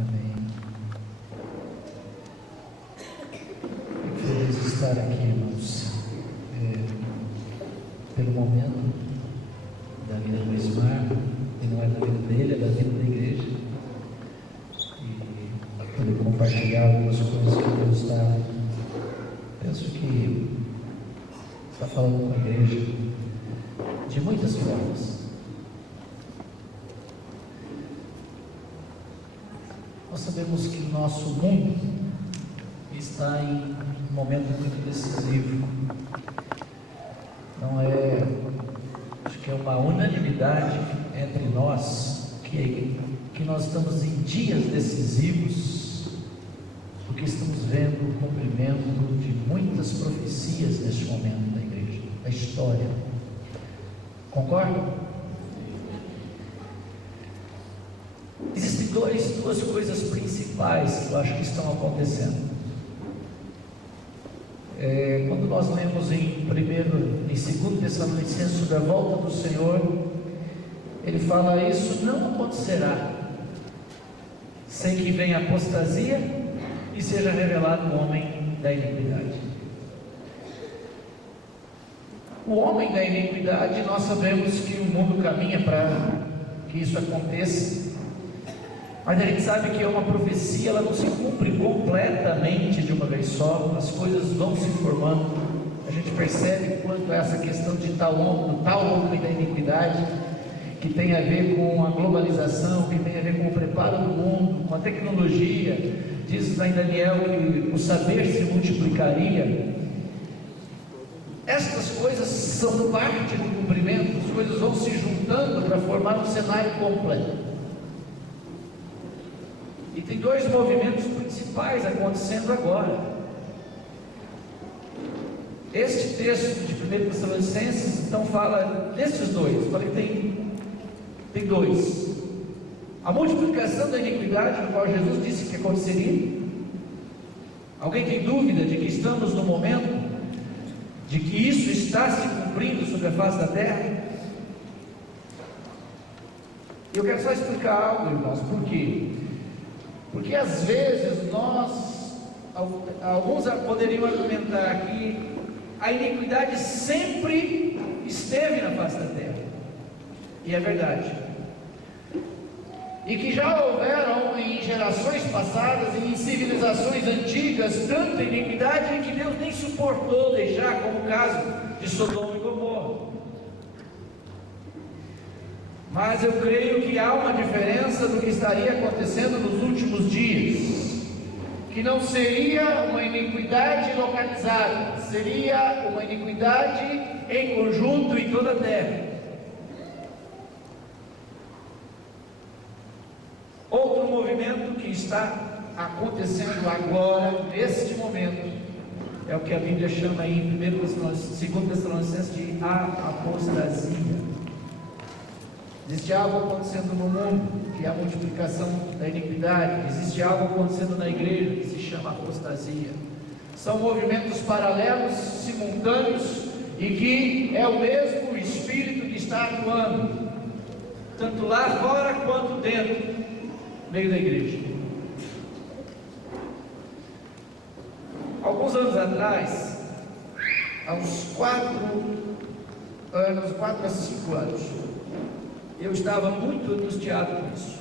Amém. Feliz de estar aqui, irmãos, pelo momento da vida do Ismar, e não é da vida dele, é da vida da igreja, e poder compartilhar algumas coisas que Deus está, penso que está falando com a igreja de muitas formas. Nós sabemos que o nosso mundo está em um momento muito decisivo. Não é, acho que é uma unanimidade entre nós que nós estamos em dias decisivos, porque estamos vendo o cumprimento de muitas profecias neste momento da igreja, da história. Concorda? Existem duas coisas principais que eu acho que estão acontecendo. Quando nós lemos em 2 Tessalonicenses sobre a volta do Senhor, ele fala: isso não acontecerá sem que venha a apostasia e seja revelado o homem da iniquidade. O homem da iniquidade, nós sabemos que o mundo caminha para que isso aconteça, mas a gente sabe que é uma profecia, ela não se cumpre completamente de uma vez só, as coisas vão se formando. A gente percebe quanto essa questão de tal homem da iniquidade, que tem a ver com a globalização, que tem a ver com o preparo do mundo, com a tecnologia. Diz lá em Daniel que o saber se multiplicaria. Estas coisas são parte do cumprimento, as coisas vão se juntando para formar um cenário completo. E tem dois movimentos principais acontecendo agora. Este texto de 1 Tessalonicenses então fala desses dois. Falei que tem dois: a multiplicação da iniquidade, no qual Jesus disse que aconteceria. Alguém tem dúvida de que estamos no momento de que isso está se cumprindo sobre a face da terra? Eu quero só explicar algo, irmãos. Por quê? Porque às vezes alguns poderiam argumentar que a iniquidade sempre esteve na face da terra, e é verdade, e que já houveram em gerações passadas e em civilizações antigas tanta iniquidade que Deus nem suportou deixar, como o caso de Sodoma e Gomorra. Mas eu creio que há uma diferença do que estaria acontecendo nos últimos dias, que não seria uma iniquidade localizada, seria uma iniquidade em conjunto em toda a terra. Outro movimento que está acontecendo agora, neste momento, é o que a Bíblia chama aí em 2 Tessalonicenses de apostasia. Existe algo acontecendo no mundo, que é a multiplicação da iniquidade. Existe algo acontecendo na igreja, que se chama apostasia. São movimentos paralelos, simultâneos, e que é o mesmo Espírito que está atuando, tanto lá fora quanto dentro, no meio da igreja. Alguns anos atrás, há uns 4 a 5 anos, eu estava muito angustiado com isso.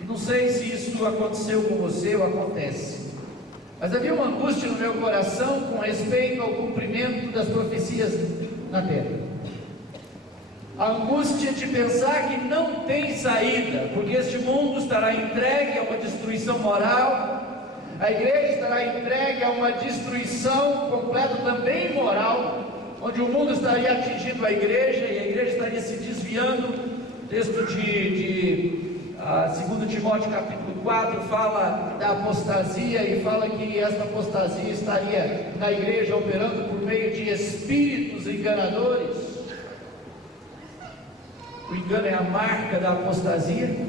E não sei se isso aconteceu com você ou acontece, mas havia uma angústia no meu coração com respeito ao cumprimento das profecias na terra. A angústia de pensar que não tem saída, porque este mundo estará entregue a uma destruição moral, a igreja estará entregue a uma destruição completa também moral, onde o mundo estaria atingindo a igreja e a igreja estaria se desviando. O texto de 2 Timóteo capítulo 4 fala da apostasia e fala que esta apostasia estaria na igreja operando por meio de espíritos enganadores. O engano é a marca da apostasia.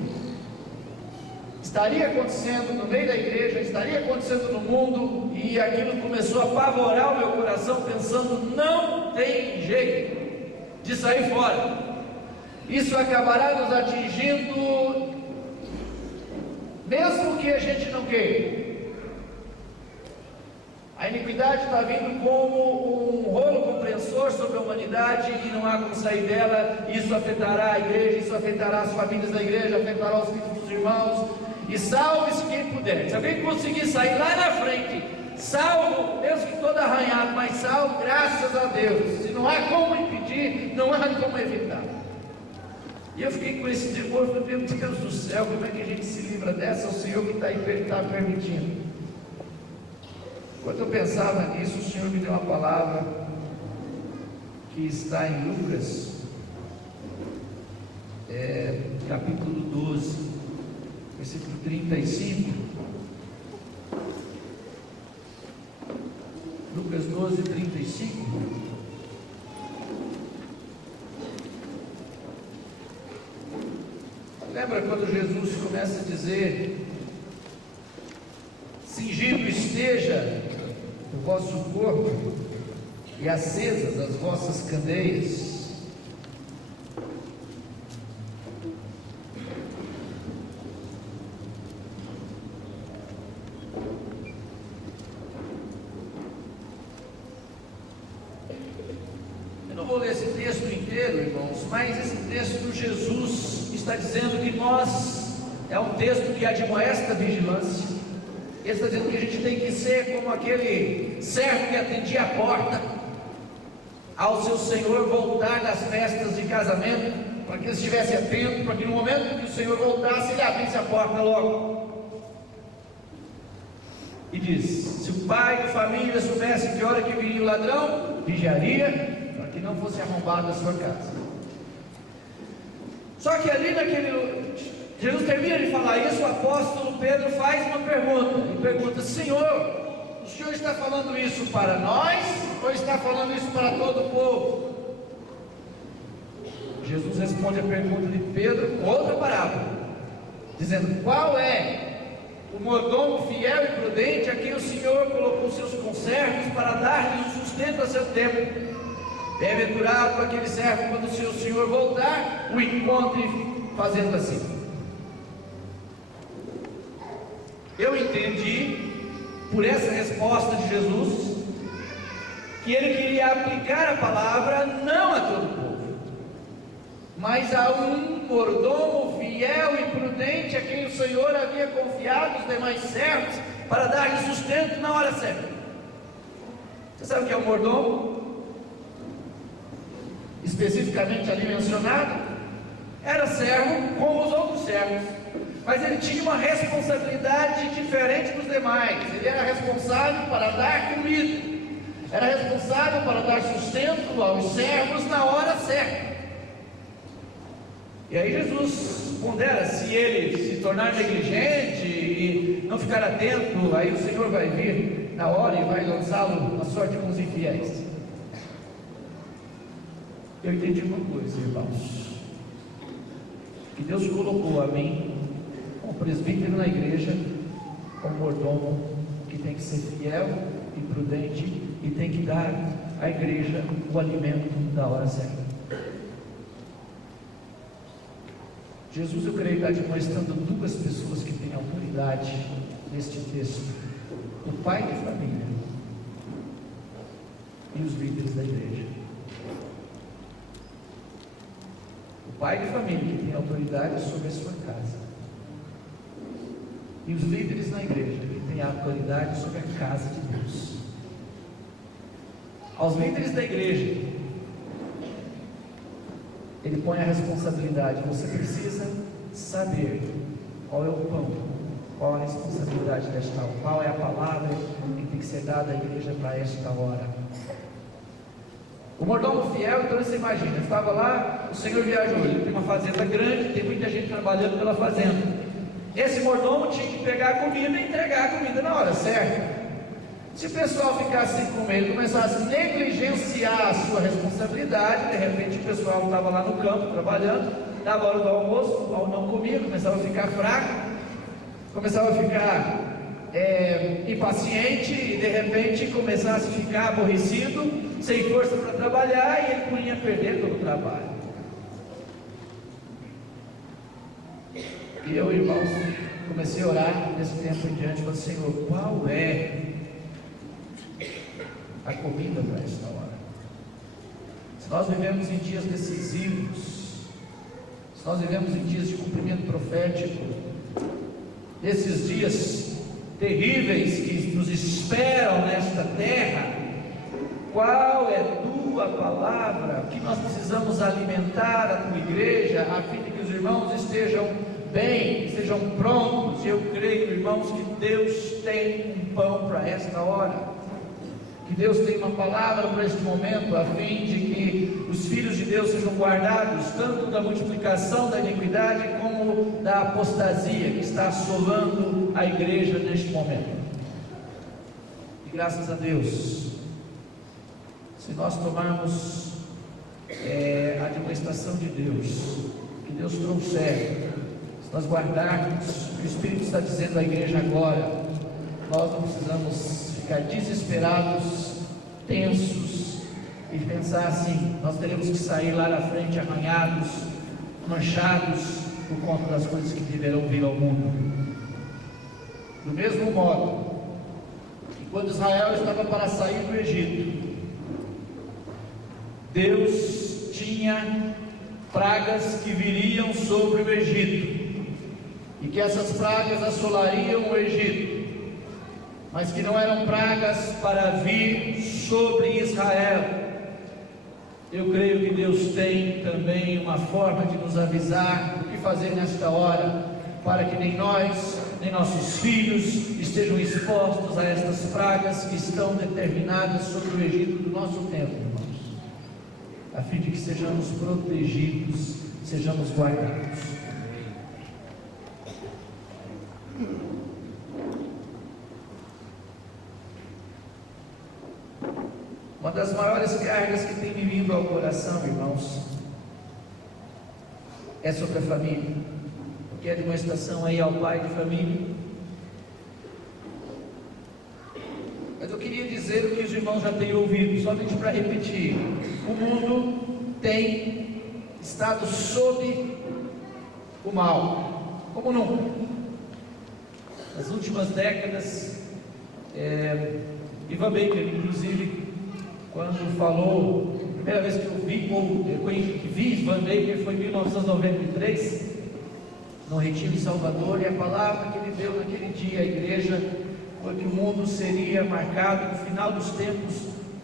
Estaria acontecendo no meio da igreja, estaria acontecendo no mundo, e aquilo começou a apavorar o meu coração, pensando: não tem jeito de sair fora, isso acabará nos atingindo mesmo que a gente não queira. A iniquidade está vindo como um rolo compressor sobre a humanidade e não há como sair dela. Isso afetará a igreja, isso afetará as famílias da igreja, afetará os filhos dos irmãos. E salve-se quem puder. Se alguém conseguir sair lá na frente, salvo, mesmo que todo arranhado, mas salvo, graças a Deus. Se não há como impedir, não há como evitar. E eu fiquei com esse temor, falei, meu Deus do céu, como é que a gente se livra dessa? O Senhor que está permitindo. Quando eu pensava nisso, o Senhor me deu uma palavra que está em Lucas, capítulo 12, versículo 35. Lucas 12, 35. Lembra quando Jesus começa a dizer: cingido esteja o vosso corpo e acesas as vossas candeias. Eu não vou ler esse texto inteiro, irmãos, mas esse texto Jesus está dizendo que é um texto que admoesta a vigilância. Ele está dizendo que a gente tem que ser como aquele servo que atendia a porta ao seu senhor voltar das festas de casamento, para que ele estivesse atento, para que no momento que o senhor voltasse, ele abrisse a porta logo. E diz: se o pai de família soubesse que hora que viria o ladrão, vigiaria, para que não fosse arrombado a sua casa. Só que ali Jesus termina de falar isso, o apóstolo Pedro faz uma pergunta. Ele pergunta: Senhor, o Senhor está falando isso para nós ou está falando isso para todo o povo? Jesus responde a pergunta de Pedro com outra parábola, dizendo: qual é o mordomo fiel e prudente a quem o Senhor colocou seus conservos para dar-lhes o sustento a seu tempo? Bem-aventurado aquele servo quando o seu Senhor voltar, o encontre fazendo assim. Eu entendi, por essa resposta de Jesus, que ele queria aplicar a palavra não a todo o povo, mas a um mordomo fiel e prudente a quem o Senhor havia confiado os demais servos para dar-lhe sustento na hora certa. Você sabe o que é um mordomo? Especificamente ali mencionado, era servo como os outros servos, mas ele tinha uma responsabilidade diferente dos demais. Ele era responsável para dar comida, era responsável para dar sustento aos servos na hora certa. E aí Jesus pondera: se ele se tornar negligente e não ficar atento, aí o Senhor vai vir na hora e vai lançá-lo na sorte com os infiéis. Eu entendi uma coisa, irmãos, que Deus colocou a mim como presbítero na igreja, como mordomo, que tem que ser fiel e prudente e tem que dar à igreja o alimento da hora certa. Jesus, eu creio, está demonstrando duas pessoas que têm autoridade neste texto: o pai de família e os líderes da igreja. O pai de família que tem autoridade sobre a sua casa, e os líderes na igreja que têm a autoridade sobre a casa de Deus. Aos líderes da igreja, ele põe a responsabilidade: você precisa saber qual é o pão, qual a responsabilidade desta hora, qual é a palavra que tem que ser dada à igreja para esta hora. O mordomo fiel, então você imagina, estava lá, o Senhor viajou, ele tem uma fazenda grande, tem muita gente trabalhando pela fazenda. Esse mordomo tinha que pegar a comida e entregar a comida na hora certa. Se o pessoal ficasse sem comer, ele começasse a negligenciar a sua responsabilidade, de repente o pessoal estava lá no campo trabalhando, dava a hora do almoço, não comia, começava a ficar fraco, começava a ficar impaciente e de repente começasse a ficar aborrecido, sem força para trabalhar, e ele podia perder todo o trabalho. E eu, irmãos, comecei a orar nesse tempo em diante, falei: Senhor, qual é a comida para esta hora? Se nós vivemos em dias decisivos, se nós vivemos em dias de cumprimento profético, nesses dias terríveis que nos esperam nesta terra, qual é tua palavra? O que nós precisamos alimentar a tua igreja, a fim de que os irmãos estejam bem, estejam prontos? Eu creio, irmãos, que Deus tem um pão para esta hora, que Deus tem uma palavra para este momento, a fim de que os filhos de Deus sejam guardados, tanto da multiplicação da iniquidade, como da apostasia que está assolando a igreja neste momento. E graças a Deus, se nós tomarmos a administração de Deus, que Deus trouxer, se nós guardarmos o que o Espírito está dizendo à igreja agora, nós não precisamos ficar desesperados, tensos e pensar assim: nós teremos que sair lá na frente arranhados, manchados por conta das coisas que deverão vir ao mundo. Do mesmo modo que quando Israel estava para sair do Egito, Deus tinha pragas que viriam sobre o Egito, e que essas pragas assolariam o Egito, mas que não eram pragas para vir sobre Israel. Eu creio que Deus tem também uma forma de nos avisar o que fazer nesta hora, para que nem nós, nem nossos filhos estejam expostos a estas pragas que estão determinadas sobre o Egito do nosso tempo, irmãos, a fim de que sejamos protegidos, sejamos guardados. Uma das maiores cargas que tem me vindo ao coração, irmãos, é sobre a família. Eu quero uma estação aí ao pai de família. Mas eu queria dizer o que os irmãos já têm ouvido, somente para repetir: o mundo tem estado sob o mal, como nunca. Nas últimas décadas, Ivan Baker, inclusive, quando falou, a primeira vez que eu vi Ivan Baker foi em 1993, no retiro em Salvador, e a palavra que ele deu naquele dia à igreja foi que o mundo seria marcado no final dos tempos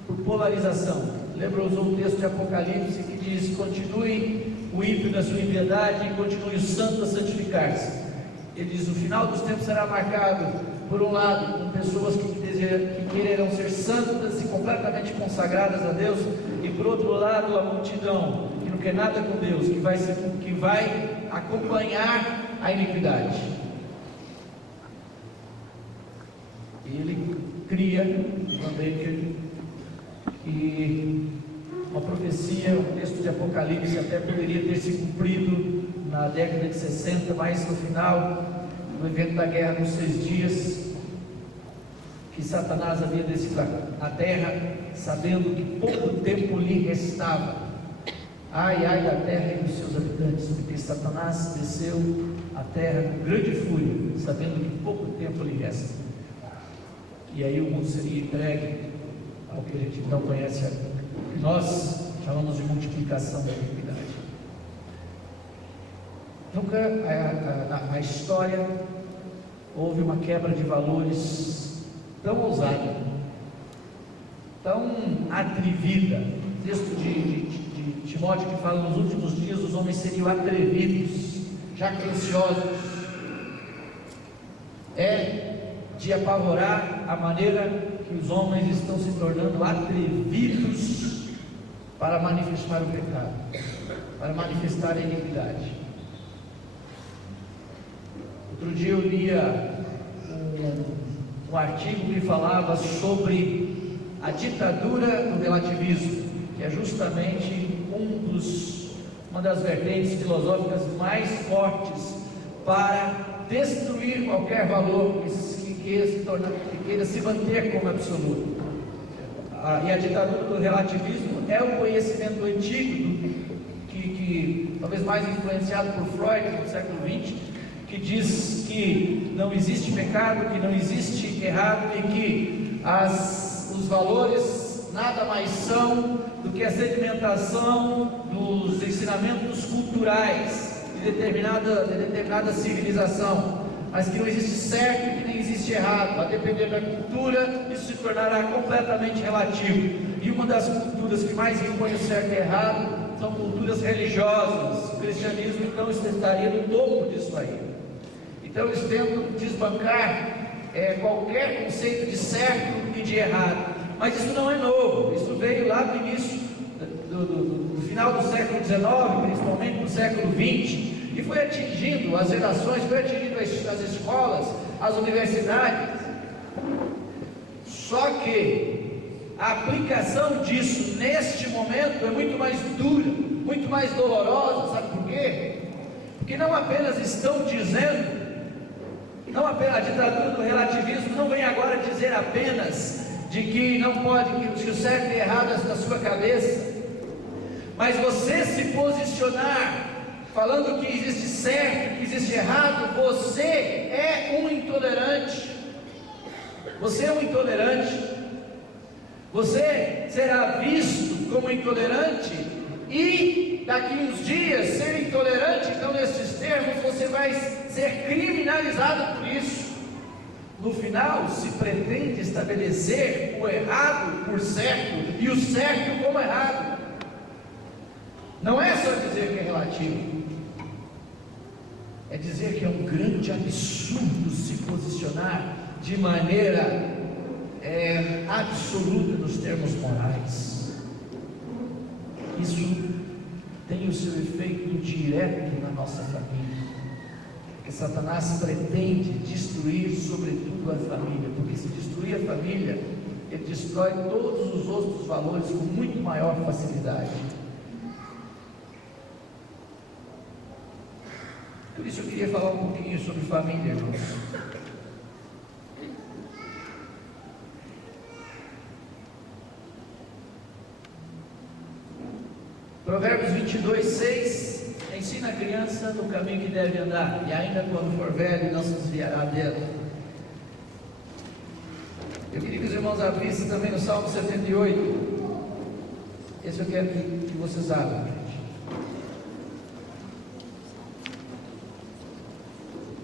por polarização. Lembra, usou o texto de Apocalipse que diz: continue o ímpio da sua impiedade e continue o santo a santificar-se. Ele diz: o final dos tempos será marcado, por um lado, com pessoas que quererão ser santas e completamente consagradas a Deus, e por outro lado, a multidão que não quer nada com Deus, que vai acompanhar a iniquidade. E ele cria, Ivan Baker, que uma profecia, um texto de Apocalipse até poderia ter se cumprido na década de 60, mas no final do evento da guerra dos 6 dias, que Satanás havia descido à terra, sabendo que pouco tempo lhe restava. Ai, ai da terra e dos seus habitantes, porque Satanás desceu à terra com grande fúria, sabendo que pouco tempo lhe resta. E aí o mundo seria entregue ao que a gente não conhece, que nós chamamos de multiplicação da iniquidade. Nunca na história houve uma quebra de valores tão ousada, tão atrevida. O texto de Timóteo que fala: nos últimos dias os homens seriam atrevidos, jactanciosos. É de apavorar a maneira que os homens estão se tornando atrevidos para manifestar o pecado, para manifestar a iniquidade. Outro dia eu lia um artigo que falava sobre a ditadura do relativismo, que é justamente uma das vertentes filosóficas mais fortes para destruir qualquer valor que queira se manter como absoluto. E a ditadura do relativismo é o conhecimento antigo, que talvez mais influenciado por Freud no século XX, que diz que não existe pecado, que não existe errado e que os valores nada mais são do que a sedimentação dos ensinamentos culturais de determinada civilização, mas que não existe certo e que nem existe errado. A depender da cultura, isso se tornará completamente relativo. E uma das culturas que mais impõe o certo e errado são culturas religiosas. O cristianismo então estaria no topo disso aí. Então eles tentam desbancar qualquer conceito de certo e de errado. Mas isso não é novo, isso veio lá do início, do final do século XIX, principalmente no século XX, e foi atingindo as gerações, foi atingindo as escolas, as universidades. Só que a aplicação disso neste momento é muito mais dura, muito mais dolorosa. Sabe por quê? Porque não apenas estão dizendo, não apenas a ditadura do relativismo não vem agora dizer apenas de que não pode, que o certo e errado é da sua cabeça, mas você se posicionar falando que existe certo, que existe errado, você é um intolerante. Você é um intolerante. Você será visto como intolerante e daqui uns dias ser intolerante, então nesses termos você vai ser criminalizado por isso. No final se pretende estabelecer o errado por certo e o certo como errado. Não é só dizer que é relativo, é dizer que é um grande absurdo se posicionar de maneira absoluta nos termos morais. Isso tem o seu efeito direto na nossa família, porque Satanás pretende destruir sobretudo a família, porque se destruir a família, ele destrói todos os outros valores com muito maior facilidade. Por isso eu queria falar um pouquinho sobre família, irmãos. Provérbios 22:6 ensina a criança no caminho que deve andar, e ainda quando for velho não se desviará dele. Eu queria que os irmãos abrissem também no Salmo 78. Esse eu quero que vocês abram, gente.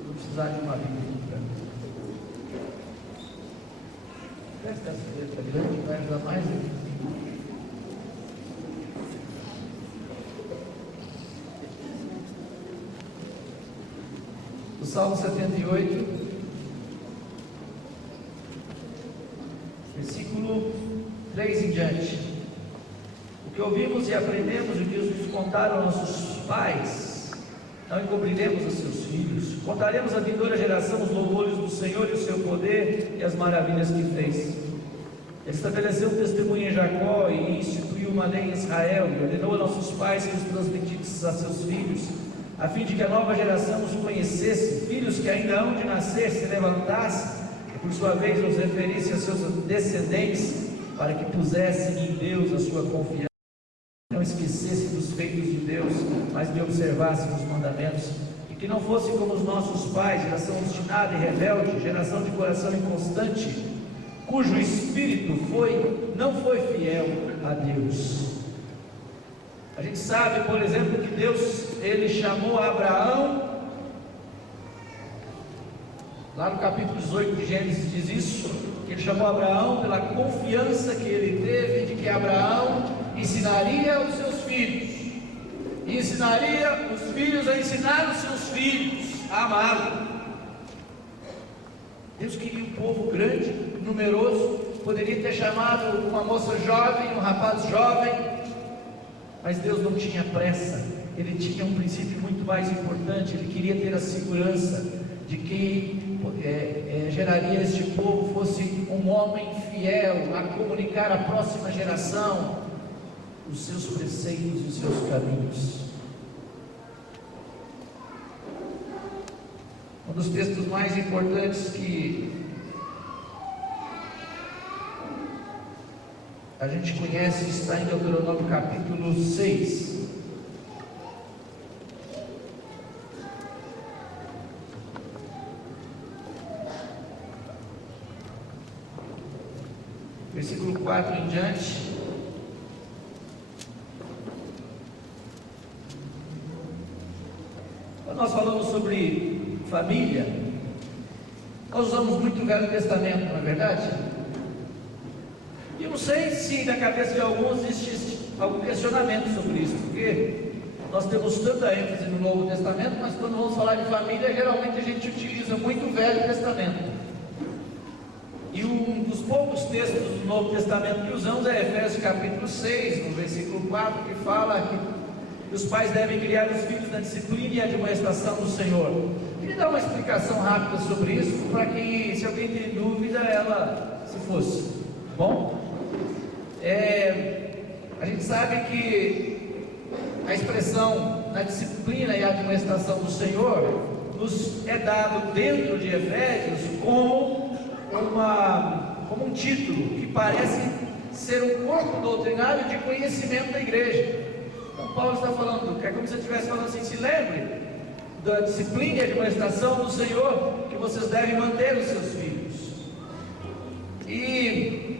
Vou precisar de uma Bíblia aqui para mim. Essa letra grande vai ajudar mais aqui. O Salmo 78, versículo 3 em diante. O que ouvimos e aprendemos, o que nos contaram nossos pais, não encobriremos a seus filhos. Contaremos à vindoura geração os louvores do Senhor e o seu poder e as maravilhas que fez. Ele estabeleceu um testemunho em Jacó e instituiu uma lei em Israel, e ordenou a nossos pais que os transmitissem a seus filhos, a fim de que a nova geração os conhecesse, filhos que ainda hão de nascer se levantassem, e por sua vez os referissem a seus descendentes, para que pusessem em Deus a sua confiança, não esquecessem dos feitos de Deus, mas que observassem os mandamentos, e que não fossem como os nossos pais, geração obstinada e rebelde, geração de coração inconstante, cujo espírito não foi fiel a Deus. A gente sabe, por exemplo, que Deus, ele chamou Abraão, lá no capítulo 18 de Gênesis diz isso, que ele chamou Abraão pela confiança que ele teve de que Abraão ensinaria os seus filhos, e ensinaria os filhos a ensinar os seus filhos a amá-lo. Deus queria um povo grande, numeroso, poderia ter chamado uma moça jovem, um rapaz jovem, mas Deus não tinha pressa. Ele tinha um princípio muito mais importante. Ele queria ter a segurança de que geraria este povo fosse um homem fiel a comunicar à próxima geração os seus preceitos e os seus caminhos. Um dos textos mais importantes que a gente conhece está em Deuteronômio capítulo 6. versículo 4 em diante. Quando nós falamos sobre família, nós usamos muito o Velho Testamento, não é verdade? E eu não sei se na cabeça de alguns existe algum questionamento sobre isso, porque nós temos tanta ênfase no Novo Testamento, mas quando vamos falar de família, geralmente a gente utiliza muito o Velho Testamento. E um dos poucos textos do Novo Testamento que usamos é Efésios capítulo 6, no versículo 4, que fala que os pais devem criar os filhos na disciplina e admoestação do Senhor. Queria dar uma explicação rápida sobre isso, para que, se alguém tem dúvida, ela se fosse. Bom? A gente sabe que a expressão na disciplina e admoestação do Senhor nos é dado dentro de Efésios como um título que parece ser um corpo doutrinário de conhecimento da igreja. Então Paulo está falando, é como se ele estivesse falando assim: se lembre da disciplina e admoestação do Senhor que vocês devem manter os seus filhos. E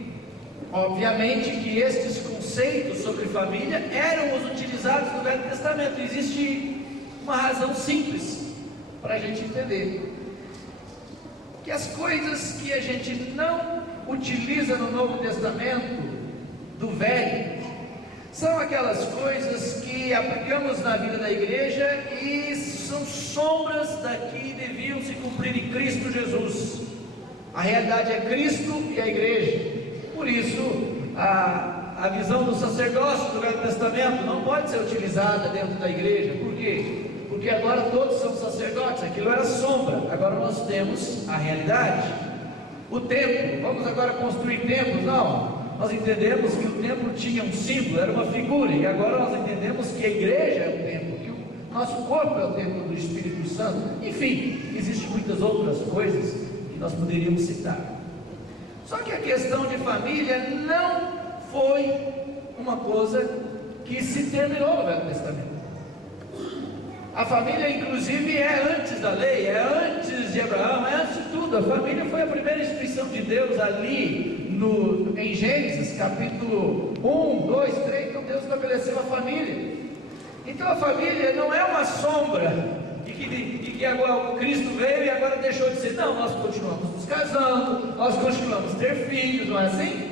obviamente que estes conceitos sobre família eram os utilizados no Velho Testamento. Existe uma razão simples para a gente entender que as coisas que a gente não utiliza no Novo Testamento do Velho são aquelas coisas que aplicamos na vida da igreja e são sombras daquilo que deviam se cumprir em Cristo Jesus. A realidade é Cristo e a igreja. Por isso, a visão do sacerdócio do Velho Testamento não pode ser utilizada dentro da igreja. Por quê? Porque agora todos são sacerdotes. Aquilo era sombra, agora nós temos a realidade. O templo, vamos agora construir templos? Não. Nós entendemos que o templo tinha um símbolo, era uma figura, e agora nós entendemos que a igreja é o templo, que o nosso corpo é o templo do Espírito Santo. Enfim, existem muitas outras coisas que nós poderíamos citar. Só que a questão de família não foi uma coisa que se terminou no Velho Testamento. A família, inclusive, é antes da lei, é antes de Abraão, é antes de tudo. A família foi a primeira instituição de Deus ali em Gênesis, capítulo 1, 2, 3, então Deus estabeleceu a família. Então a família não é uma sombra de que agora o Cristo veio e agora deixou de ser. Não, nós continuamos nos casando, nós continuamos a ter filhos, não é assim?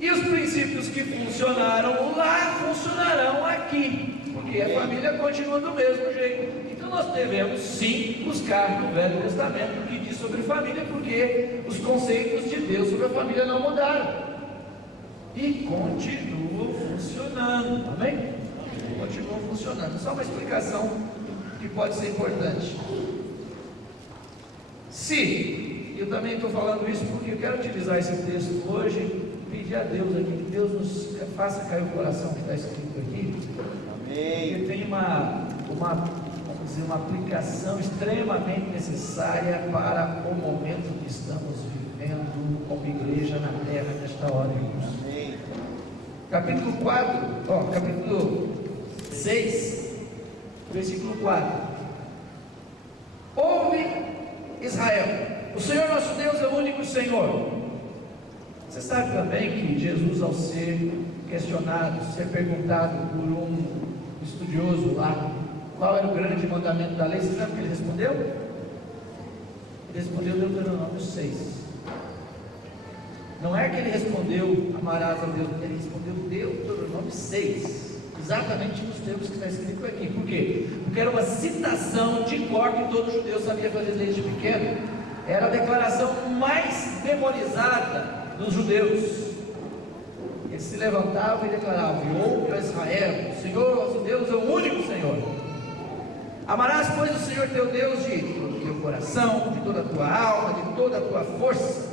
E os princípios que funcionaram lá, funcionarão aqui, porque a família continua do mesmo jeito. Então nós devemos sim buscar no Velho Testamento o que diz sobre família, porque os conceitos de Deus sobre a família não mudaram e continuam funcionando, amém? Continuam funcionando. Só uma explicação que pode ser importante. Se, eu também estou falando isso porque eu quero utilizar esse texto hoje, pedir a Deus aqui, que Deus nos faça cair o coração que está escrito aqui. Amém. Porque tem vamos dizer, uma aplicação extremamente necessária para o momento que estamos vivendo como igreja na terra nesta hora. Amém. Capítulo 6, versículo 4. Ouve, Israel, o Senhor nosso Deus é o único Senhor. Você sabe também que Jesus, ao ser questionado, ser perguntado por um estudioso lá, qual era o grande mandamento da lei, você sabe o que ele respondeu? Ele respondeu Deuteronômio 6. Não é que ele respondeu amarás a Deus, ele respondeu Deuteronômio 6, exatamente nos termos que está escrito aqui. Por quê? Porque era uma citação de cor que todo judeu sabia fazer desde pequeno. Era a declaração mais memorizada dos judeus. Eles se levantavam e declaravam: ouve, ó Israel, o Senhor nosso Deus é o único Senhor. Amarás, pois, o Senhor teu Deus de todo o teu coração, de toda a tua alma, de toda a tua força.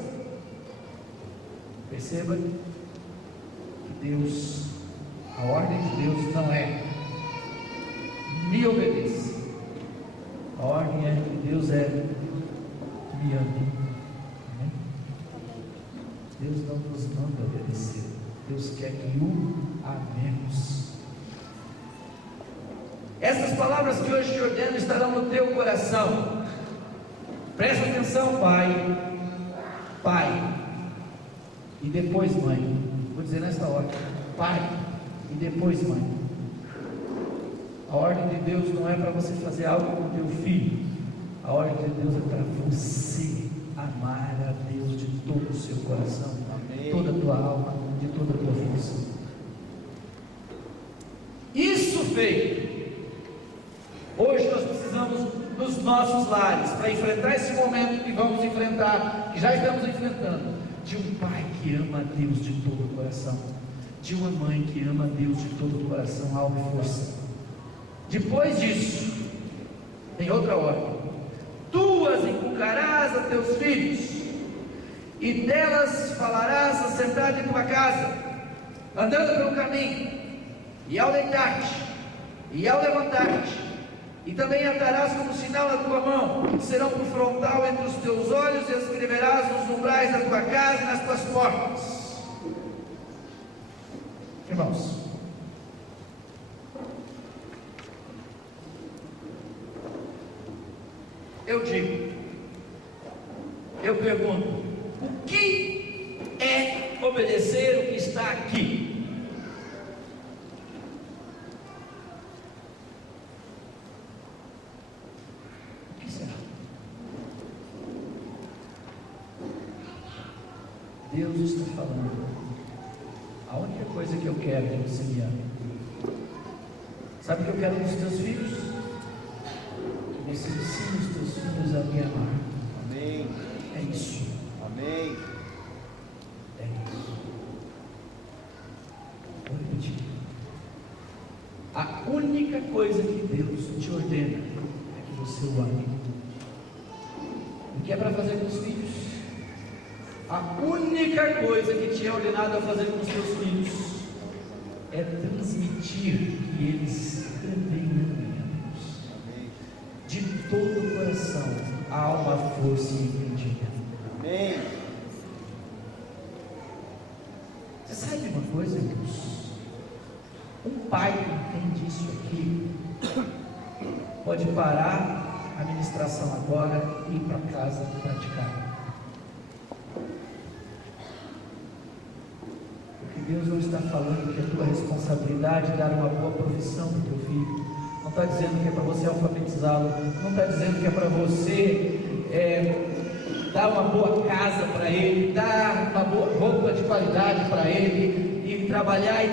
Perceba que Deus, a ordem de Deus não é me obedeça. A ordem de Deus é me ame. Deus não nos manda obedecer, Deus quer que o amemos. Essas palavras que hoje te ordeno estarão no teu coração. Presta atenção, pai. e depois mãe. Vou dizer nessa ordem: pai e depois mãe. A ordem de Deus não é para você fazer algo com o teu filho. A ordem de Deus é para você amar a Deus de todo o seu coração, de toda a tua alma, de toda a tua força. Isso feito, hoje nós precisamos nos nossos lares, para enfrentar esse momento que vamos enfrentar, que já estamos enfrentando, de um pai que ama a Deus de todo o coração, de uma mãe que ama a Deus de todo o coração, alma e força. Depois disso, tem outra ordem: tu as inculcarás a teus filhos, e delas falarás assentado em tua casa, andando pelo caminho, e ao deitar-te, e ao levantar-te, e também atarás como sinal na tua mão, serão por frontal entre os teus olhos, e escreverás nos umbrais da tua casa e nas tuas portas. Irmãos, eu digo, eu pergunto: o que é obedecer o que está aqui? O que será? Deus está falando: a única coisa que eu quero é que você me ame. Sabe o que eu quero dos teus filhos? Você ensina os teus filhos a me amar. Amém. É isso. Amém. É isso. Vou repetir. A única coisa que Deus te ordena é que você o ame. O que é para fazer com os filhos? A única coisa que te é ordenado a fazer com os teus filhos é transmitir que eles também amem a Deus de todo o coração, alma, força e entendimento. Amém. Você sabe uma coisa, irmãos? Um pai que entende isso aqui pode parar a ministração agora e ir para casa praticar. Porque Deus não está falando que é tua responsabilidade dar uma boa profissão para o teu filho. Não está dizendo que é para você alfabetizá-lo. Não está dizendo que é para você dar uma boa casa para ele, dar uma boa roupa de qualidade para ele, e trabalhar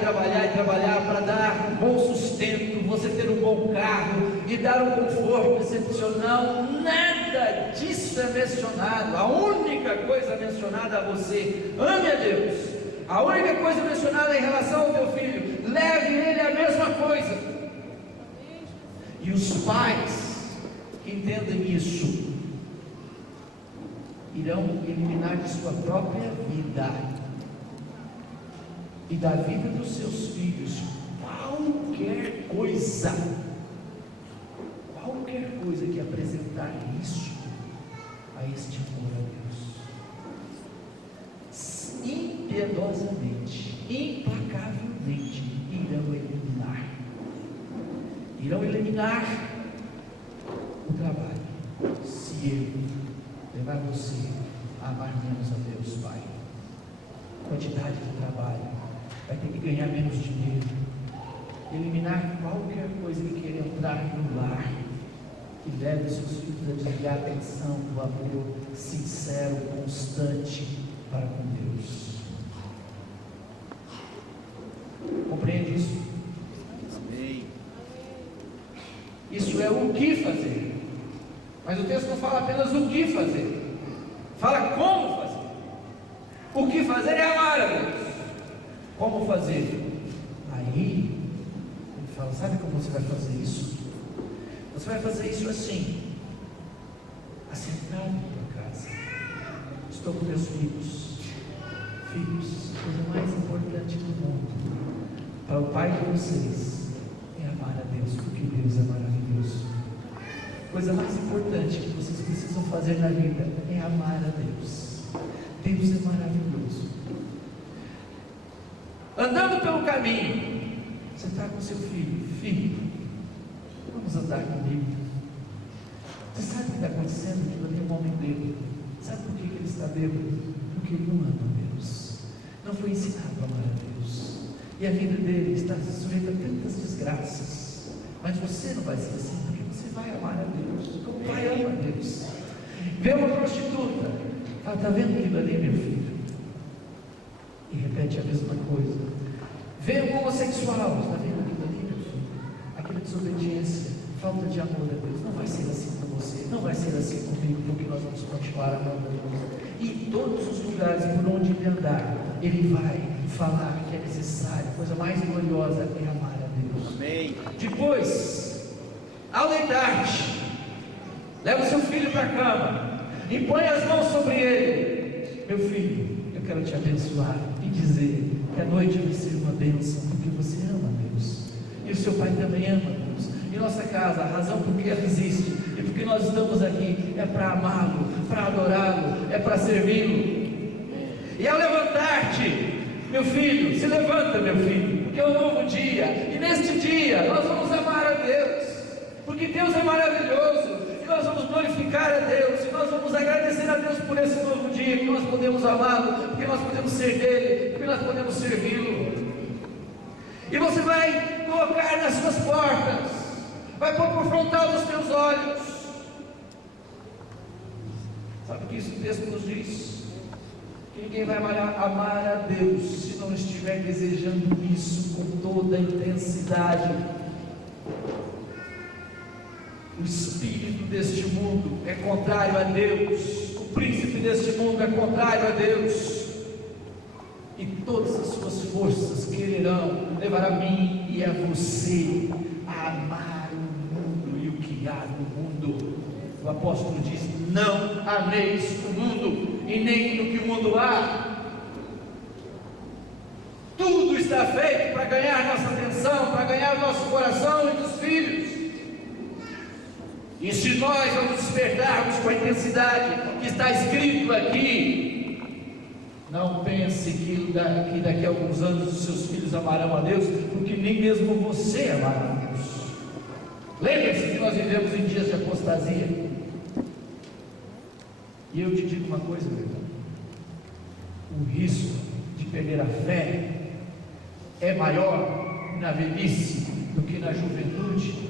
para dar um bom sustento, você ter um bom carro e dar um conforto excepcional. Nada disso é mencionado. A única coisa mencionada a você: ame a Deus. A única coisa mencionada em relação ao teu filho: leve ele a mesma coisa. E os pais que entendem isso irão eliminar de sua própria vida e da vida dos seus filhos qualquer coisa que apresentar isso a este amor a Deus. Impiedosamente, implacavelmente irão eliminar o trabalho, se ele levar você a amar menos a Deus, Pai. Quantidade de trabalho, vai ter que ganhar menos dinheiro, eliminar qualquer coisa que queira entrar no lar, que leve seus filhos a desviar a atenção do amor sincero, constante para com Deus. Compreende isso? Amém. Isso é o que fazer. Mas o texto não fala apenas o que fazer, fala como fazer. O que fazer é amar a Deus. Como fazer? Aí ele fala: sabe como você vai fazer isso? Você vai fazer isso assim: assentado na tua casa. Estou com meus filhos. Filhos, a coisa mais importante do mundo para o pai de vocês é amar a Deus, porque Deus é maravilhoso. A coisa mais importante que vocês precisam fazer na vida é amar a Deus. Deus é maravilhoso. Andando pelo caminho, você está com seu filho: filho, vamos andar comigo. Você sabe o que está acontecendo? Aquilo ali é um homem bêbado. Sabe por que ele está bêbado? Porque ele não ama a Deus. não foi ensinado a amar a Deus, e a vida dele está sujeita a tantas desgraças, mas você não vai ser assim, porque você vai amar a Deus, como o pai ama a Deus. Vê uma prostituta, fala, está vendo aquilo ali, meu filho? E repete a mesma coisa. Vê um homossexual, está vendo aquilo ali, meu filho? Aquela desobediência, falta de amor a Deus, não vai ser assim com você, não vai ser assim comigo, porque nós vamos continuar amando a Deus. E em todos os lugares por onde ele andar, ele vai falar que é necessário, a coisa mais gloriosa é amar a Deus. Amém. Depois, ao deitar-te, leva o seu filho para a cama, e põe as mãos sobre ele. Meu filho, eu quero te abençoar e dizer que a noite vai ser uma bênção, porque você ama a Deus, e o seu pai também ama a Deus. Em nossa casa, a razão por que ela existe, e porque nós estamos aqui, é para amá-lo, para adorá-lo, é para servi-lo. E ao levantar-te, meu filho, se levanta, meu filho, porque é um novo dia, e neste dia nós vamos amar a Deus, porque Deus é maravilhoso, e nós vamos glorificar a Deus, e nós vamos agradecer a Deus por esse novo dia, que nós podemos amá-lo, porque nós podemos ser dele, porque nós podemos servi-lo. E você vai colocar nas suas portas, vai pôr por frontal dos teus olhos. Sabe o que isso o texto nos diz? Que ninguém vai amar a Deus se não estiver desejando isso com toda a intensidade. O espírito deste mundo é contrário a Deus, o príncipe deste mundo é contrário a Deus, e todas as suas forças quererão levar a mim e a você a amar o mundo e o que há no mundo. O apóstolo diz: não ameis o mundo e nem no que o mundo há. Tudo está feito para ganhar nossa atenção, para ganhar nosso coração e dos filhos. E se nós vamos despertarmos com a intensidade que está escrito aqui, não pense que daqui a alguns anos os seus filhos amarão a Deus, porque nem mesmo você amará a Deus. Lembre-se que nós vivemos em dias de apostasia. E eu te digo uma coisa, meu irmão: o risco de perder a fé é maior na velhice do que na juventude.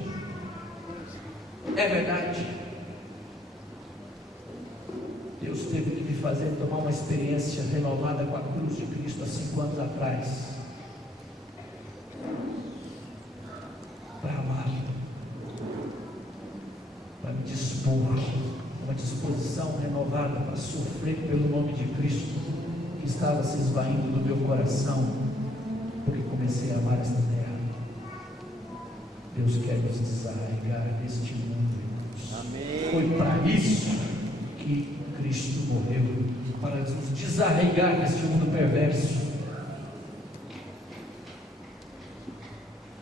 É verdade. Deus teve que me fazer tomar uma experiência renovada com a cruz de Cristo há 5 anos atrás, para amar, para me dispor, uma disposição renovada para sofrer pelo nome de Cristo, que estava se esvaindo do meu coração, porque comecei a amar esta terra. Deus quer nos desarraigar deste mundo, irmãos. Amém. Foi para isso que Cristo morreu, para nos desarraigar deste mundo perverso.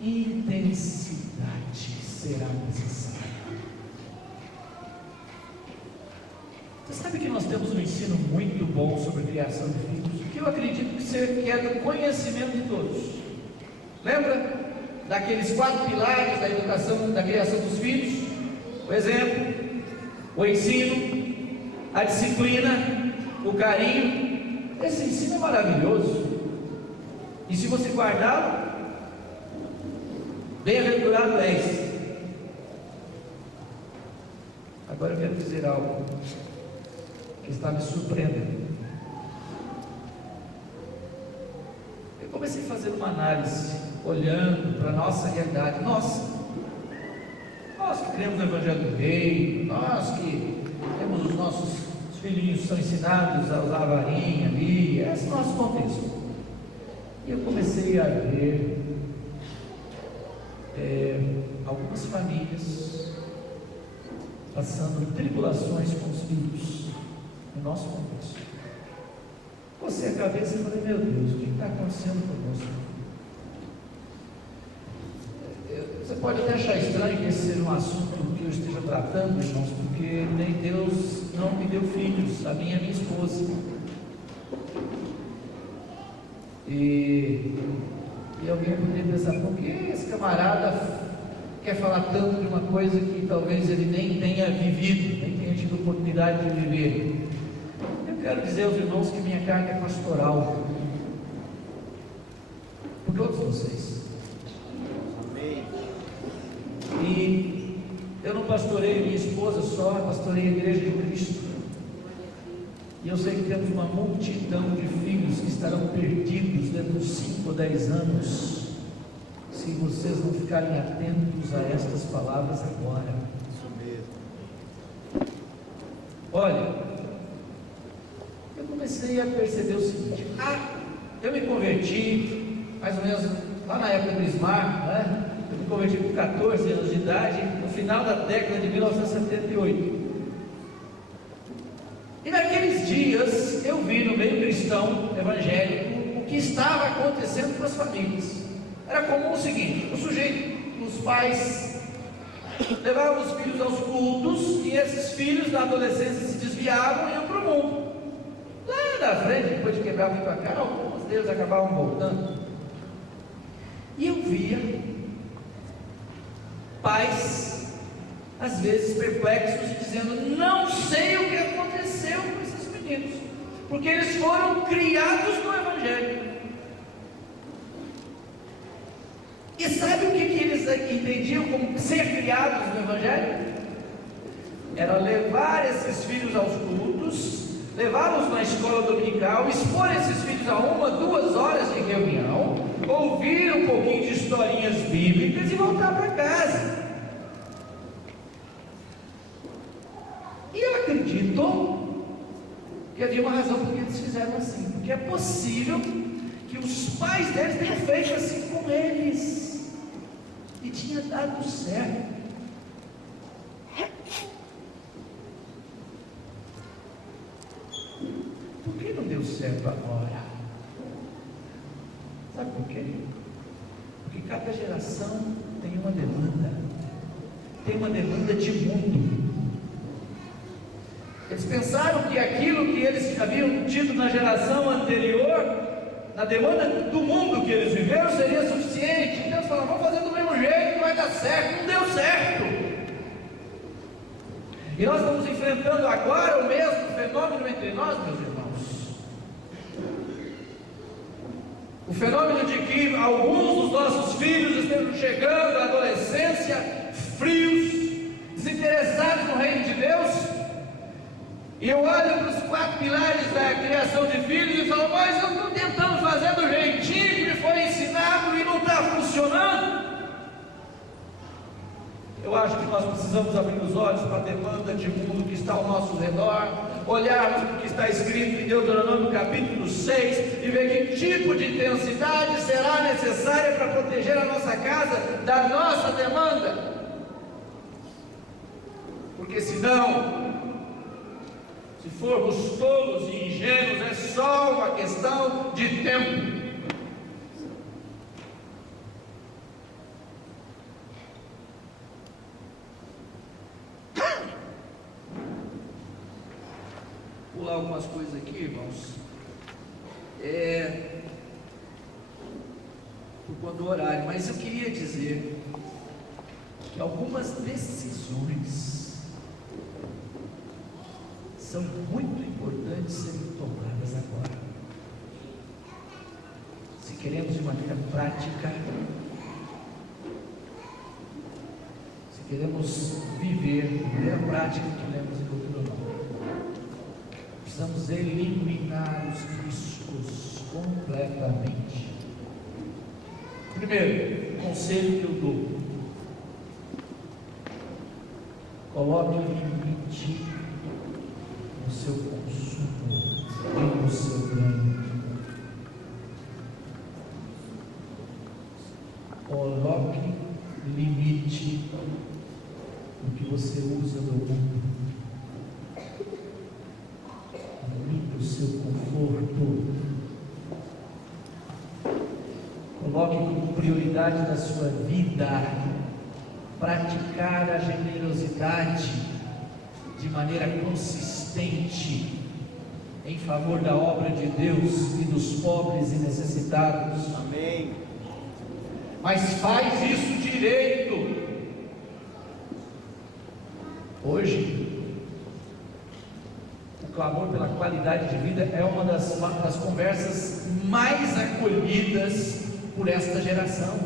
Intensidade será necessária. Você sabe que nós temos um ensino muito bom sobre a criação de filhos, que eu acredito que é do conhecimento de todos. Lembra daqueles 4 pilares da educação, da criação dos filhos? O exemplo, o ensino, a disciplina, o carinho. Esse ensino é maravilhoso, e se você guardá-lo, bem-aventurado és. Agora eu quero dizer algo que está me surpreendendo. Eu comecei a fazer uma análise, olhando para a nossa realidade. Nós que cremos no Evangelho do Reino, nós que temos os nossos filhinhos que são ensinados a usar a varinha ali, esse é o nosso contexto. E eu comecei a ver algumas famílias passando tribulações com os filhos, no nosso contexto. Você a cabeça e falei: meu Deus, o que está acontecendo conosco? Você pode até achar estranho que esse seja um assunto que eu esteja tratando, irmãos, porque nem Deus não me deu filhos, a minha esposa. E alguém poderia pensar: por que esse camarada quer falar tanto de uma coisa que talvez ele nem tenha vivido, nem tenha tido oportunidade de viver? Eu quero dizer aos irmãos que minha carne é pastoral. todos vocês. Amém. E eu não pastoreio minha esposa só, eu pastoreio a Igreja de Cristo. E eu sei que temos uma multidão de filhos que estarão perdidos dentro de 5 ou 10 anos, se vocês não ficarem atentos a estas palavras agora. Isso mesmo. Olha, eu comecei a perceber o seguinte: eu me converti mais ou menos lá na época do Ismar, né? Eu me converti com 14 anos de idade, no final da década de 1978. E naqueles dias eu vi no meio cristão evangélico o que estava acontecendo com as famílias. Era comum o seguinte: os pais levavam os filhos aos cultos, e esses filhos na adolescência se desviavam e iam para o mundo. Lá na frente, depois de quebrar muito a cara, alguns deles acabavam voltando. E eu via pais, às vezes perplexos, e dizendo: não sei o que aconteceu com esses meninos, porque eles foram criados no Evangelho. E sabe o que eles entendiam como ser criados no Evangelho? Era levar esses filhos aos cultos, levá-los na escola dominical, expor esses filhos a 1, 2 horas de reunião, ouvir um pouquinho de historinhas bíblicas e voltar para casa. E eu acredito que havia uma razão por que eles fizeram assim, porque é possível que os pais deles tenham feito assim com eles, e tinha dado certo. Por que não deu certo agora? Sabe por quê? Porque cada geração tem uma demanda de mundo. Eles pensaram que aquilo que eles haviam tido na geração anterior, na demanda do mundo que eles viveram, seria suficiente. Então eles falaram: vamos fazer do mesmo jeito, vai dar certo. Não deu certo. E nós estamos enfrentando agora o mesmo fenômeno entre nós, meus irmãos. O fenômeno de que alguns dos nossos filhos estão chegando à adolescência frios, desinteressados no reino de Deus. E eu olho para os 4 pilares da criação de filhos e falo: mas eu estou tentando fazer do jeitinho que me foi ensinado e não está funcionando. Eu acho que nós precisamos abrir os olhos para a demanda de mundo que está ao nosso redor, olharmos para o que está escrito em Deuteronômio capítulo 6 e ver que tipo de intensidade será necessária para proteger a nossa casa da nossa demanda. Porque senão, se formos tolos e ingênuos, é só uma questão de tempo. Vou pular algumas coisas aqui, irmãos. Por conta do horário, mas eu queria dizer que algumas decisões são muito importantes serem tomadas agora. Se queremos de maneira prática, se queremos viver de maneira prática o que lemos em Deuteronômio, precisamos eliminar os riscos completamente. Primeiro, conselho que eu dou: coloque limite no seu consumo e no seu ganho. Coloque limite no que você usa do mundo. Limite o seu conforto. Coloque como prioridade da sua vida praticar a generosidade de maneira consistente em favor da obra de Deus e dos pobres e necessitados. Amém. Mas faz isso direito. Hoje, o clamor pela qualidade de vida é uma das conversas mais acolhidas por esta geração.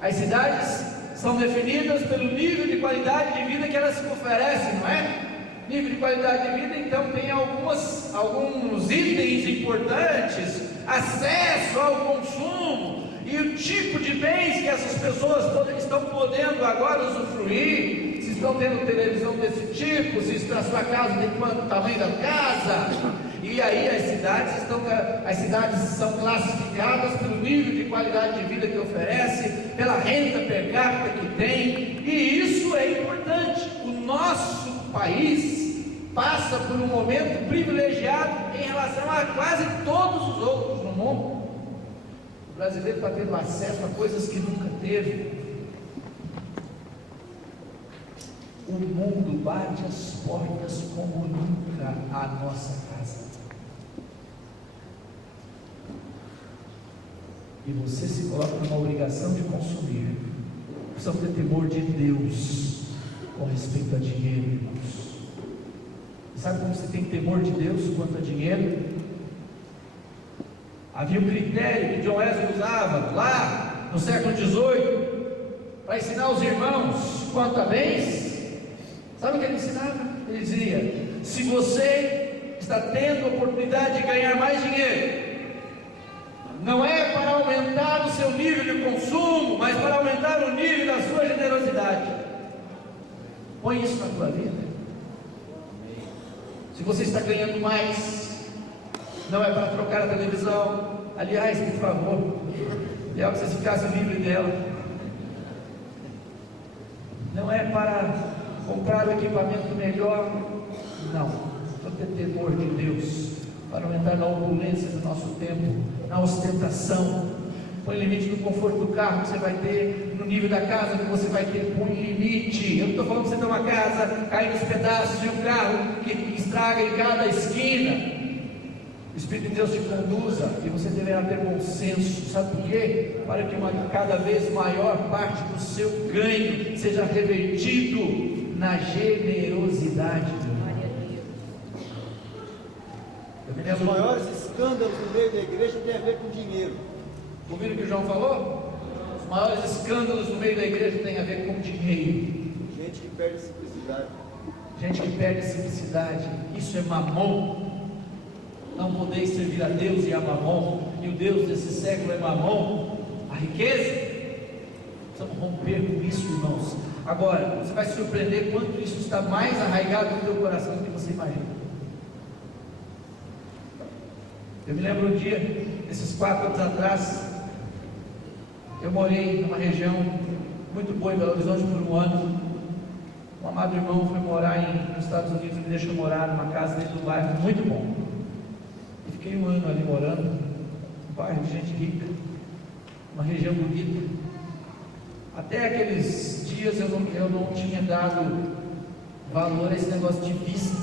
As cidades são definidas pelo nível de qualidade de vida que elas oferecem, não é? Nível de qualidade de vida, então tem alguns itens importantes: acesso ao consumo e o tipo de bens que essas pessoas estão podendo agora usufruir. Se estão tendo televisão desse tipo, se a sua casa tem quanto tamanho da casa. E aí as cidades são classificadas pelo nível de qualidade de vida que oferece, pela renda per capita que tem, e isso é importante. O nosso país passa por um momento privilegiado em relação a quase todos os outros no mundo. O brasileiro está tendo acesso a coisas que nunca teve. O mundo bate as portas como nunca à nossa casa. E você se coloca numa obrigação de consumir. Precisamos ter temor de Deus com respeito a dinheiro, irmãos. Sabe como você tem temor de Deus quanto a dinheiro? Havia um critério que John Wesley usava lá no século XVIII para ensinar os irmãos quanto a bens. Sabe o que ele ensinava? Ele dizia: se você está tendo a oportunidade de ganhar mais dinheiro, não é para aumentar o seu nível de consumo, mas para aumentar o nível da sua generosidade. Põe isso na tua vida. Se você está ganhando mais, não é para trocar a televisão. Aliás, por favor, é que vocês ficassem livres dela. Não é para comprar o equipamento melhor. Não. Para ter temor de Deus, para aumentar na opulência do nosso tempo, na ostentação. Põe limite no conforto do carro que você vai ter, no nível da casa que você vai ter. Põe limite. Eu não estou falando que você tem uma casa, cai nos pedaços de um carro que estraga em cada esquina. O Espírito de Deus te conduza e você deverá ter bom senso. Sabe por quê? Para que cada vez maior parte do seu ganho seja revertido na generosidade. Os maiores escândalos no meio da igreja têm a ver com dinheiro. Ouviram o que o João falou? Os maiores escândalos no meio da igreja têm a ver com dinheiro. Gente que perde a simplicidade. Gente que perde a simplicidade. Isso é mamon. Não podeis servir a Deus e a mamon. E o Deus desse século é mamon, a riqueza. Precisamos romper com isso, irmãos. Agora, você vai se surpreender quanto isso está mais arraigado no teu coração do que você imagina. Eu me lembro um dia, esses 4 anos atrás, eu morei numa região muito boa em Belo Horizonte por um ano. Um amado irmão foi morar nos Estados Unidos e me deixou morar numa casa dentro do bairro muito bom. E fiquei um ano ali morando, um bairro de gente rica, uma região bonita. Até aqueles dias eu não tinha dado valor a esse negócio de vista.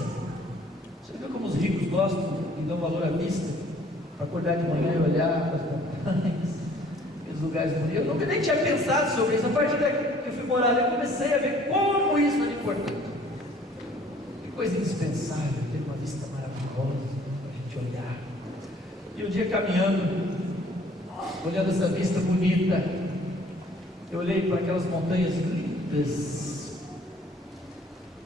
Você vê como os ricos gostam e dão valor à vista? Para acordar de manhã e olhar para as montanhas, aqueles lugares bonitos. Eu nunca nem tinha pensado sobre isso. A partir daqui que eu fui morar ali, eu comecei a ver como isso era importante. Que coisa indispensável, ter uma vista maravilhosa para a gente olhar. E um dia caminhando, olhando essa vista bonita, eu olhei para aquelas montanhas lindas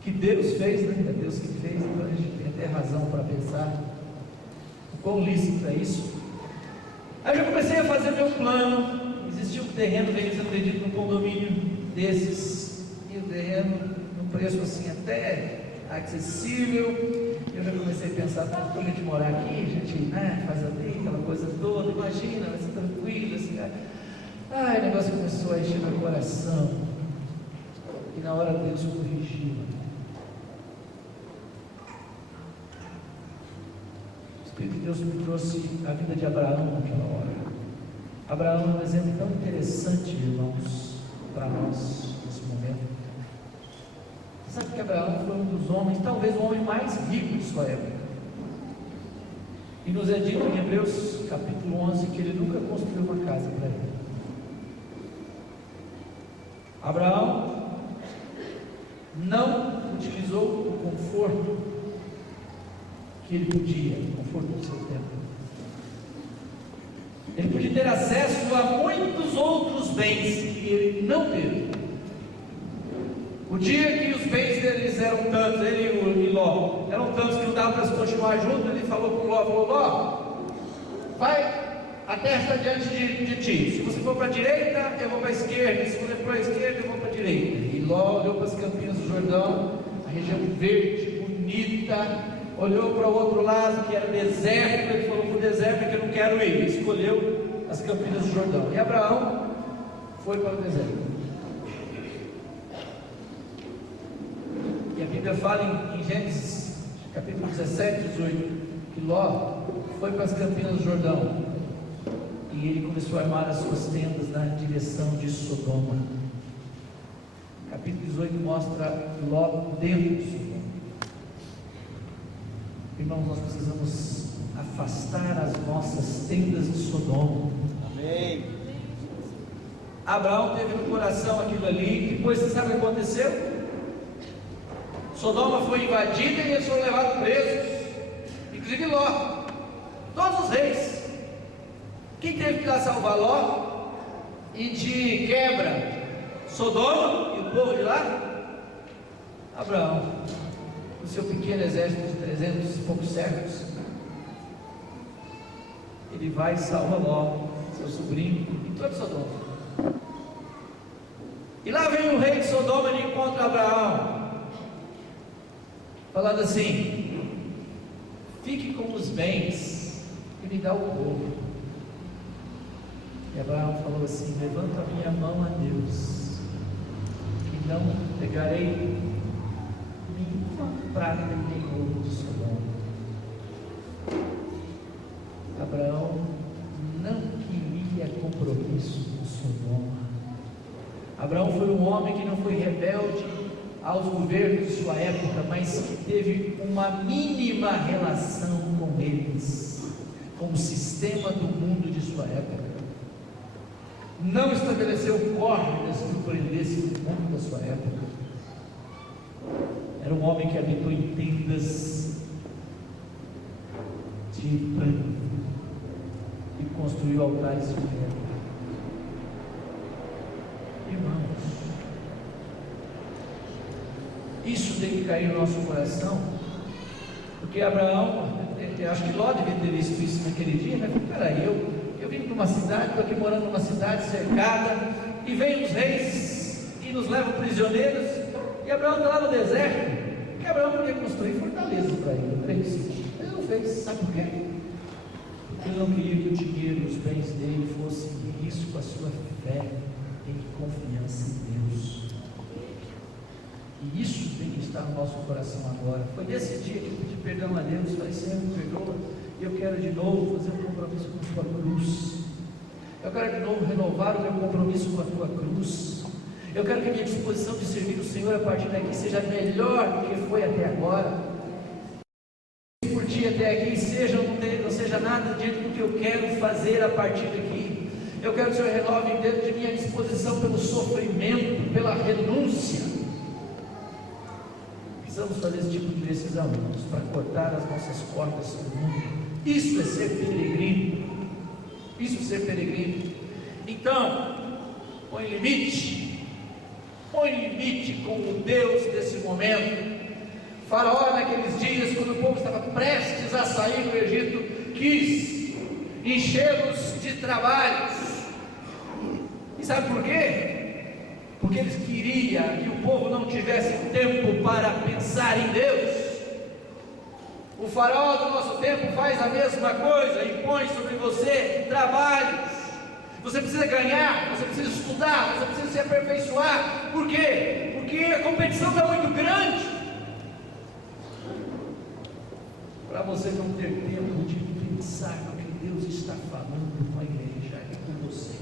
que Deus fez, né? É Deus que fez, então a gente tem até razão para pensar quão lícito é isso. Aí eu já comecei a fazer meu plano. Existia um terreno sendo vendido num condomínio desses, e o terreno num preço assim até acessível. Eu já comecei a pensar, quando a gente morar aqui, a gente faz ali aquela coisa toda, imagina, vai ser tranquilo assim. O negócio começou a encher meu coração, e na hora Deus corrigiu. O Espírito de Deus me trouxe a vida de Abraão naquela hora. Abraão é um exemplo tão interessante, irmãos, para nós nesse momento. Você sabe que Abraão foi um dos homens, talvez o homem mais rico de sua época. E nos é dito em Hebreus capítulo 11 que ele nunca construiu uma casa para ele. Abraão não utilizou o conforto que ele podia, o conforto do seu tempo. Ele podia ter acesso a muitos outros bens que ele não teve. O dia que os bens deles eram tantos, ele e Ló, eram tantos que não dava para se continuar junto, ele falou com Ló, Ló, vai, a terra está diante de ti, se você for para a direita, eu vou para a esquerda, se você for para a esquerda, eu vou para a direita. E Ló olhou para as campinas do Jordão, a região verde, bonita, olhou para o outro lado, que era deserto, ele falou para o deserto que eu não quero ir, ele escolheu as campinas do Jordão. E Abraão foi para o deserto. E a Bíblia fala em Gênesis, capítulo 17, 18, que Ló foi para as campinas do Jordão, e ele começou a armar as suas tendas na direção de Sodoma. Capítulo 18 mostra Ló dentro de Sodoma. Irmãos, nós precisamos afastar as nossas tendas de Sodoma. Amém. Abraão teve no coração aquilo ali, depois você sabe o que aconteceu? Sodoma foi invadida e eles foram levados presos, inclusive Ló, todos os reis. Quem teve que ir lá salvar Ló e de quebra Sodoma e o povo de lá? Abraão, com seu pequeno exército de 300 e poucos servos. Ele vai e salva Ló, seu sobrinho, e todo Sodoma. E lá vem o rei de Sodoma e encontra Abraão, falando assim: fique com os bens e me dá o povo. E Abraão falou assim: levanta a minha mão a Deus, que não pegarei nenhuma prata e nem ouro de Sodoma. Abraão não queria compromisso com Sodoma. Abraão foi um homem que não foi rebelde aos governos de sua época, mas que teve uma mínima relação com eles, com o sistema do mundo de sua época. Não estabeleceu córregas que prendesse o mundo da sua época. Era um homem que habitou em tendas de pano e construiu altares de pedra. Irmãos, isso tem que cair no nosso coração, porque Abraão, eu acho que Ló devia ter visto isso naquele dia, mas peraí, eu vim para uma cidade, estou aqui morando numa cidade cercada, e vem os reis e nos levam prisioneiros, e Abraão está lá no deserto, porque Abraão podia construir fortaleza para ele, eu creio que sim. Ele não fez, sabe por quê? Porque ele não queria que o dinheiro e os bens dele fossem em risco a sua fé e confiança em Deus. E isso tem que estar no nosso coração agora. Foi nesse dia que eu pedi perdão a Deus, falei: Senhor, me perdoa, e eu quero de novo fazer um compromisso com a tua cruz. Eu quero de novo renovar o meu compromisso com a tua cruz. Eu quero que a minha disposição de servir o Senhor a partir daqui seja melhor do que foi até agora. Por ti até aqui não seja nada diante do que eu quero fazer a partir daqui. Eu quero que o Senhor renove dentro de mim a disposição pelo sofrimento, pela renúncia. Precisamos fazer esse tipo de decisão, irmãos, para cortar as nossas cordas do mundo. Isso é ser peregrino. Isso é ser peregrino. Então, põe limite com o Deus desse momento. Faraó, naqueles dias, quando o povo estava prestes a sair do Egito, quis enchê-los de trabalhos. E sabe por quê? Porque eles queriam que o povo não tivesse tempo para pensar em Deus. O faraó do nosso tempo faz a mesma coisa, impõe sobre você trabalhos. Você precisa ganhar, você precisa estudar, você precisa se aperfeiçoar. Por quê? Porque a competição está muito grande, para você não ter tempo de pensar no que Deus está falando com a igreja e com você.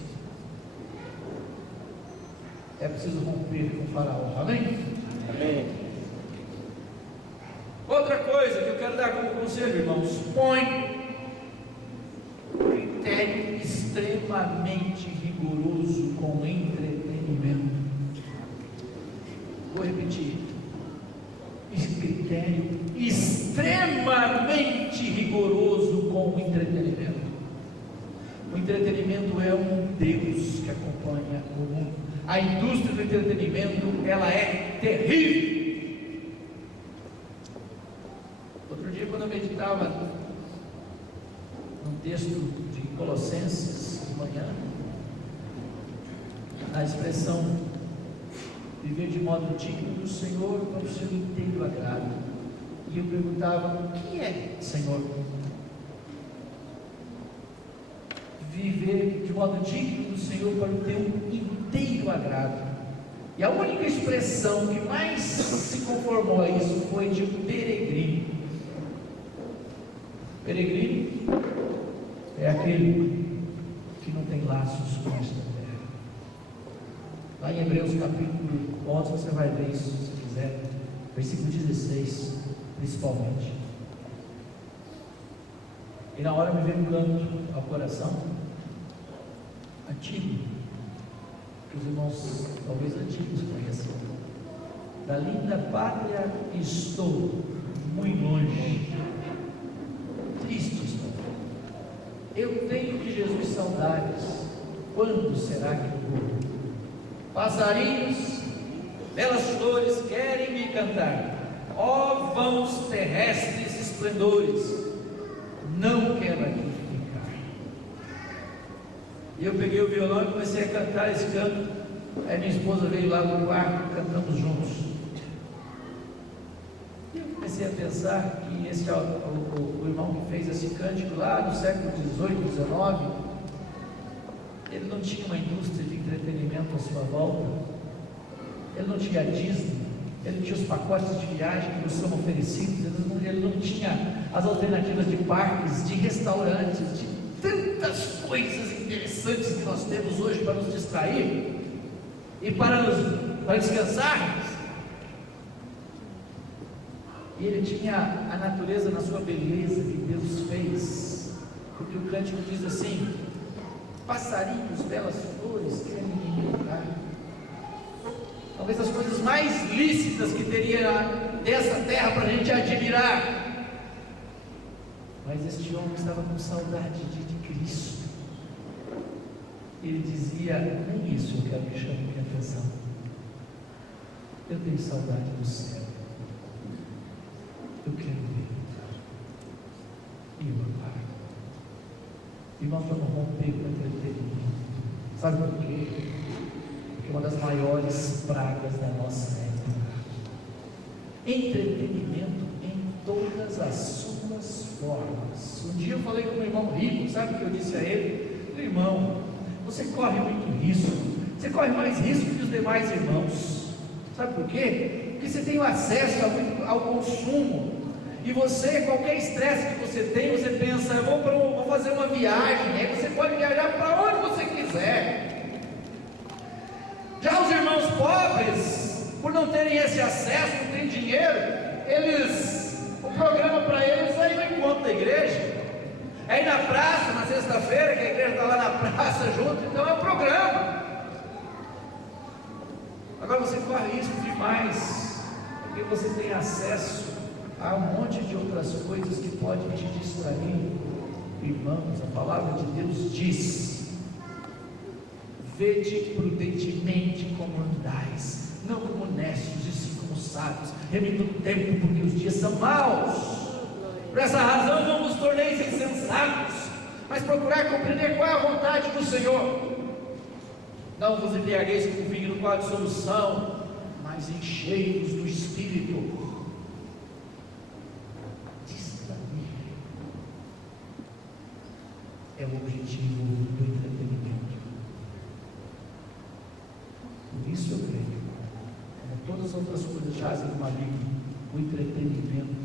É preciso romper com o faraó, amém? Amém. Outra coisa que eu quero dar como conselho, irmãos: põe critério extremamente rigoroso com entretenimento. Vou repetir: critério extremamente rigoroso com entretenimento. O entretenimento é um Deus que acompanha o mundo. A indústria do entretenimento, ela é terrível. Outro dia, quando eu meditava num texto de Colossenses de manhã, a expressão viver de modo digno do Senhor para o seu inteiro agrado. E eu perguntava: o que é, Senhor? Viver de modo digno do Senhor para o teu inteiro agrado. E a única expressão que mais se conformou a isso foi de peregrino. Peregrino é aquele que não tem laços com esta terra. Lá em Hebreus capítulo 11 você vai ver isso, se quiser, versículo 16 principalmente. E na hora me veio um canto ao coração antigo, que os irmãos talvez antigos conheçam: da linda pátria estou muito longe, triste estou, eu tenho de Jesus saudades, quando será que eu vou? Passarinhos, belas flores querem me cantar, ó vãos terrestres esplendores, não quero aqui ficar. E eu peguei o violão e comecei a cantar esse canto. Aí minha esposa veio lá no quarto, cantamos juntos. E eu comecei a pensar que esse o irmão que fez esse cântico lá no século XVIII, XIX, ele não tinha uma indústria de entretenimento à sua volta, ele não tinha Disney, ele não tinha os pacotes de viagem que nos são oferecidos, ele não tinha as alternativas de parques, de restaurantes, de tantas coisas interessantes que nós temos hoje para nos distrair e para descansarmos. E ele tinha a natureza na sua beleza que Deus fez, porque o cântico diz assim: passarinhos, belas flores querem me cantar. Talvez as coisas mais lícitas que teria dessa terra para a gente admirar. Mas este homem estava com saudade de Cristo. Ele dizia: nem isso eu quero que chame minha atenção. Eu tenho saudade do céu. Eu quero ver. E eu aguardo. Irmão, para não romper com o entretenimento. Sabe por quê? Porque uma das maiores pragas da nossa época, entretenimento em todas as suas formas. Um dia eu falei com um irmão rico, sabe o que eu disse a ele? Irmão, você corre muito risco, você corre mais risco que os demais irmãos. Sabe por quê? Porque você tem o acesso ao consumo. E você, qualquer estresse que você tem, você pensa: eu vou fazer uma viagem. Aí você pode viajar para onde você quiser. Já os irmãos pobres, por não terem esse acesso, não têm dinheiro, o programa para eles é ir no encontro da igreja, é ir na praça na sexta-feira, que a igreja está lá na praça junto, então é o programa. Agora você corre risco demais, porque você tem acesso a um monte de outras coisas que podem te distrair. Irmãos, a palavra de Deus diz: vede prudentemente como andais, não como necios e sim como sábios, remindo o tempo, porque os dias são maus. Por essa razão não vos torneis insensatos, mas procurai compreender qual é a vontade do Senhor. Não vos embriagueis com vinho no qual há dissolução, mas enchei-vos do Espírito. É o objetivo do entretenimento. Por isso eu creio, como todas as outras coisas jazem no maligno, o entretenimento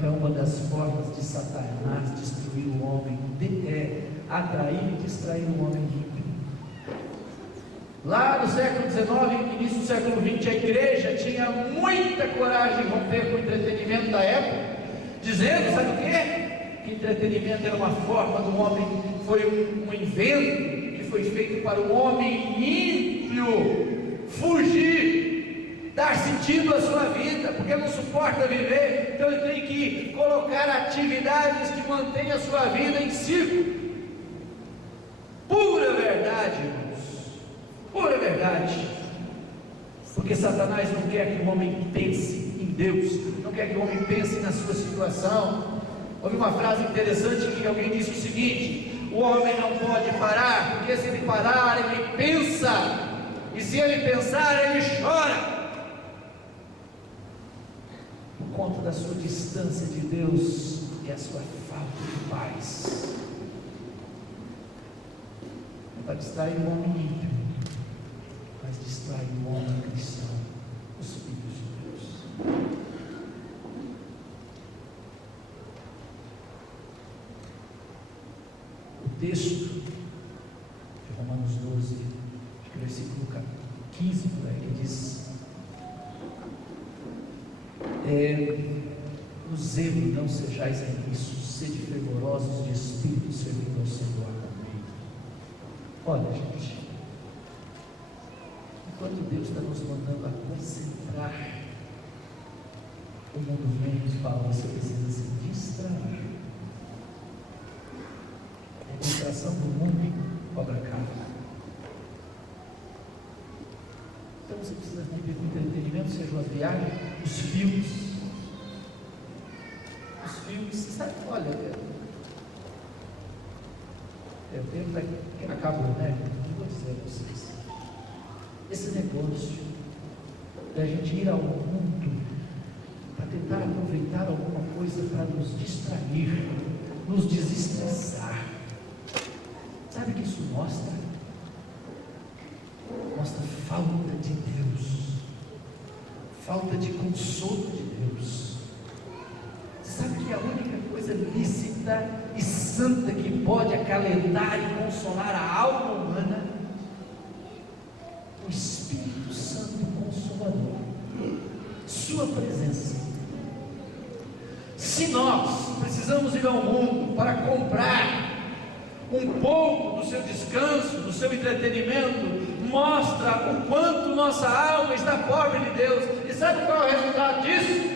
é uma das formas de Satanás destruir o homem, atrair e distrair o homem ímpio. Lá no século XIX, início do século XX, a igreja tinha muita coragem de romper com o entretenimento da época, dizendo: sabe o quê? Que entretenimento era uma forma do homem, foi um invento que foi feito para o homem ímpio fugir, dar sentido à sua vida, porque não suporta viver, então ele tem que colocar atividades que mantenham a sua vida em ciclo. verdade, irmãos, pura verdade, porque Satanás não quer que o homem pense em Deus, não quer que o homem pense na sua situação. Houve uma frase interessante que alguém disse o seguinte: o homem não pode parar, porque se ele parar, ele pensa, e se ele pensar, ele chora, por conta da sua distância de Deus e a sua falta de paz. Não para distrair o homem ímpio, mas distrair o homem cristão, os filhos de Deus. O texto de Romanos 12, versículo 15, por aí, que diz: no zelo não sejais remisso, sede fervorosos de espírito, servindo ao Senhor com medo. Olha, gente, enquanto Deus está nos mandando a concentrar, o mundo vem e fala: você precisa se distrair. A distração do mundo cobra caro. Então você precisa de entretenimento, seja a viagem, os filmes. Os filmes, você sabe, olha, o tempo acabou, né? Não vou dizer a vocês. Esse negócio da gente ir ao mundo para tentar aproveitar alguma coisa para nos distrair, nos desestressar. Sabe o que isso mostra? Mostra falta de Deus, falta de consolo de Deus. Você sabe que a única coisa lícita e santa que pode acalentar e consolar a alma humana é o Espírito Santo Consolador, sua presença. Se nós precisamos ir ao mundo para comprar um pouco do seu descanso, do seu entretenimento, mostra o quanto nossa alma está pobre de Deus. E sabe qual é o resultado disso?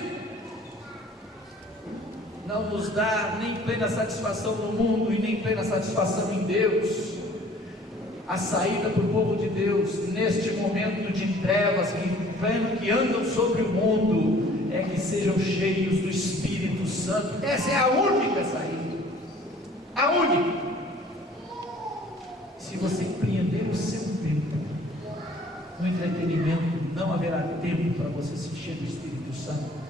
Não nos dá nem plena satisfação no mundo e nem plena satisfação em Deus. A saída para o povo de Deus neste momento de trevas que andam sobre o mundo é que sejam cheios do Espírito Santo. Essa é a única saída, a única. Se você empreender o seu tempo no entretenimento, não haverá tempo para você se encher do Espírito Santo.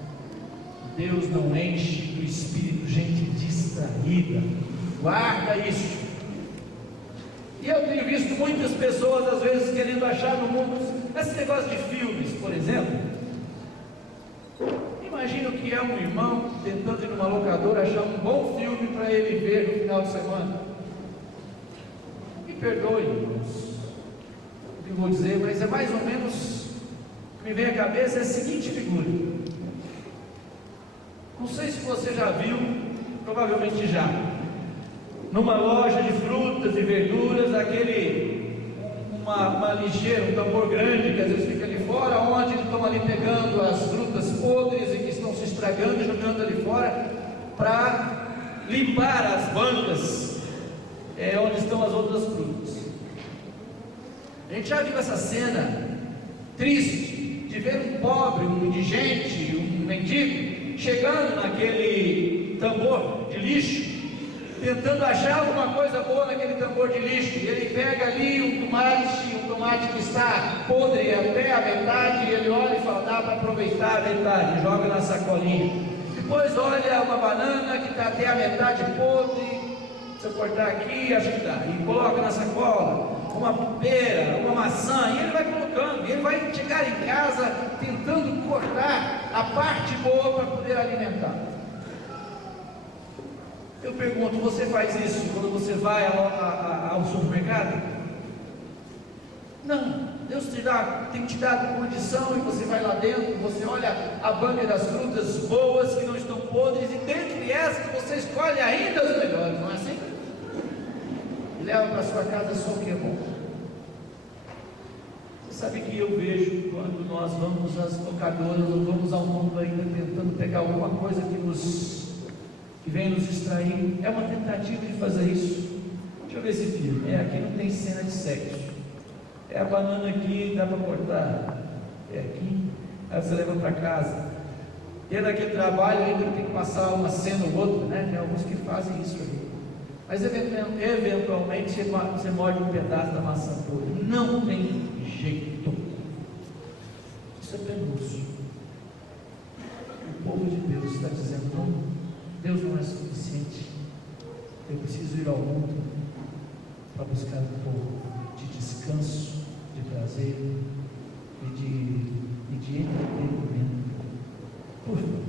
Deus não enche do Espírito gente distraída. Guarda isso. E eu tenho visto muitas pessoas às vezes querendo achar no mundo esse negócio de filmes, por exemplo. Imagina o que é um irmão tentando ir numa locadora achar um bom filme para ele ver no final de semana. Me perdoe, irmãos, o que eu vou dizer, mas é mais ou menos o que me vem à cabeça é a seguinte figura. Não sei se você já viu, provavelmente já, numa loja de frutas e verduras, uma lixeira, um tambor grande que às vezes fica ali fora, onde eles estão ali pegando as frutas podres e que estão se estragando e jogando ali fora para limpar as bancas onde estão as outras frutas. A gente já viu essa cena triste de ver um pobre, um indigente, um mendigo chegando naquele tambor de lixo, tentando achar alguma coisa boa naquele tambor de lixo, e ele pega ali um tomate que está podre até a metade, e ele olha e fala: dá para aproveitar a metade, joga na sacolinha. Depois olha uma banana que está até a metade podre, se eu cortar aqui, acho que dá, e coloca na sacola. Uma pera, uma maçã, e ele vai colocando, e ele vai chegar em casa tentando cortar a parte boa para poder alimentar. Eu pergunto: você faz isso quando você vai ao supermercado? Não. Deus tem te dado condição, e você vai lá dentro, você olha a banca das frutas boas que não estão podres, e dentre essas você escolhe ainda as melhores, não é assim? E leva para sua casa só o que é bom. Você sabe que eu vejo quando nós vamos às locadoras, ou vamos ao mundo ainda tentando pegar alguma coisa que vem nos distrair, é uma tentativa de fazer isso, deixa eu ver esse filme. Aqui não tem cena de sexo. A banana aqui, dá para cortar. Aqui, aí você leva para casa. Dentro daquele trabalho ainda tem que passar uma cena ou outra, né? Tem alguns que fazem isso ali. Mas eventualmente você morde um pedaço da maçã podre. Não tem jeito. Isso é penoso. O povo de Deus está dizendo: não, Deus não é suficiente. Eu preciso ir ao mundo para buscar um pouco de descanso, de prazer e de entretenimento. Por favor,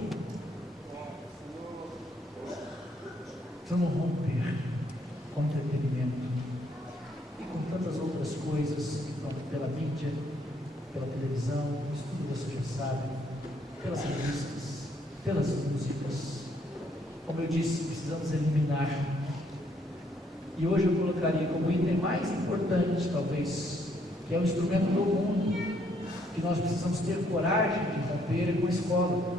vamos romper com o entretenimento e com tantas outras coisas que estão pela mídia, pela televisão, isso tudo você já sabe, pelas revistas, pelas músicas. Como eu disse, precisamos eliminar. E hoje eu colocaria como item mais importante, talvez, que é o instrumento do mundo, que nós precisamos ter coragem de romper com a escola.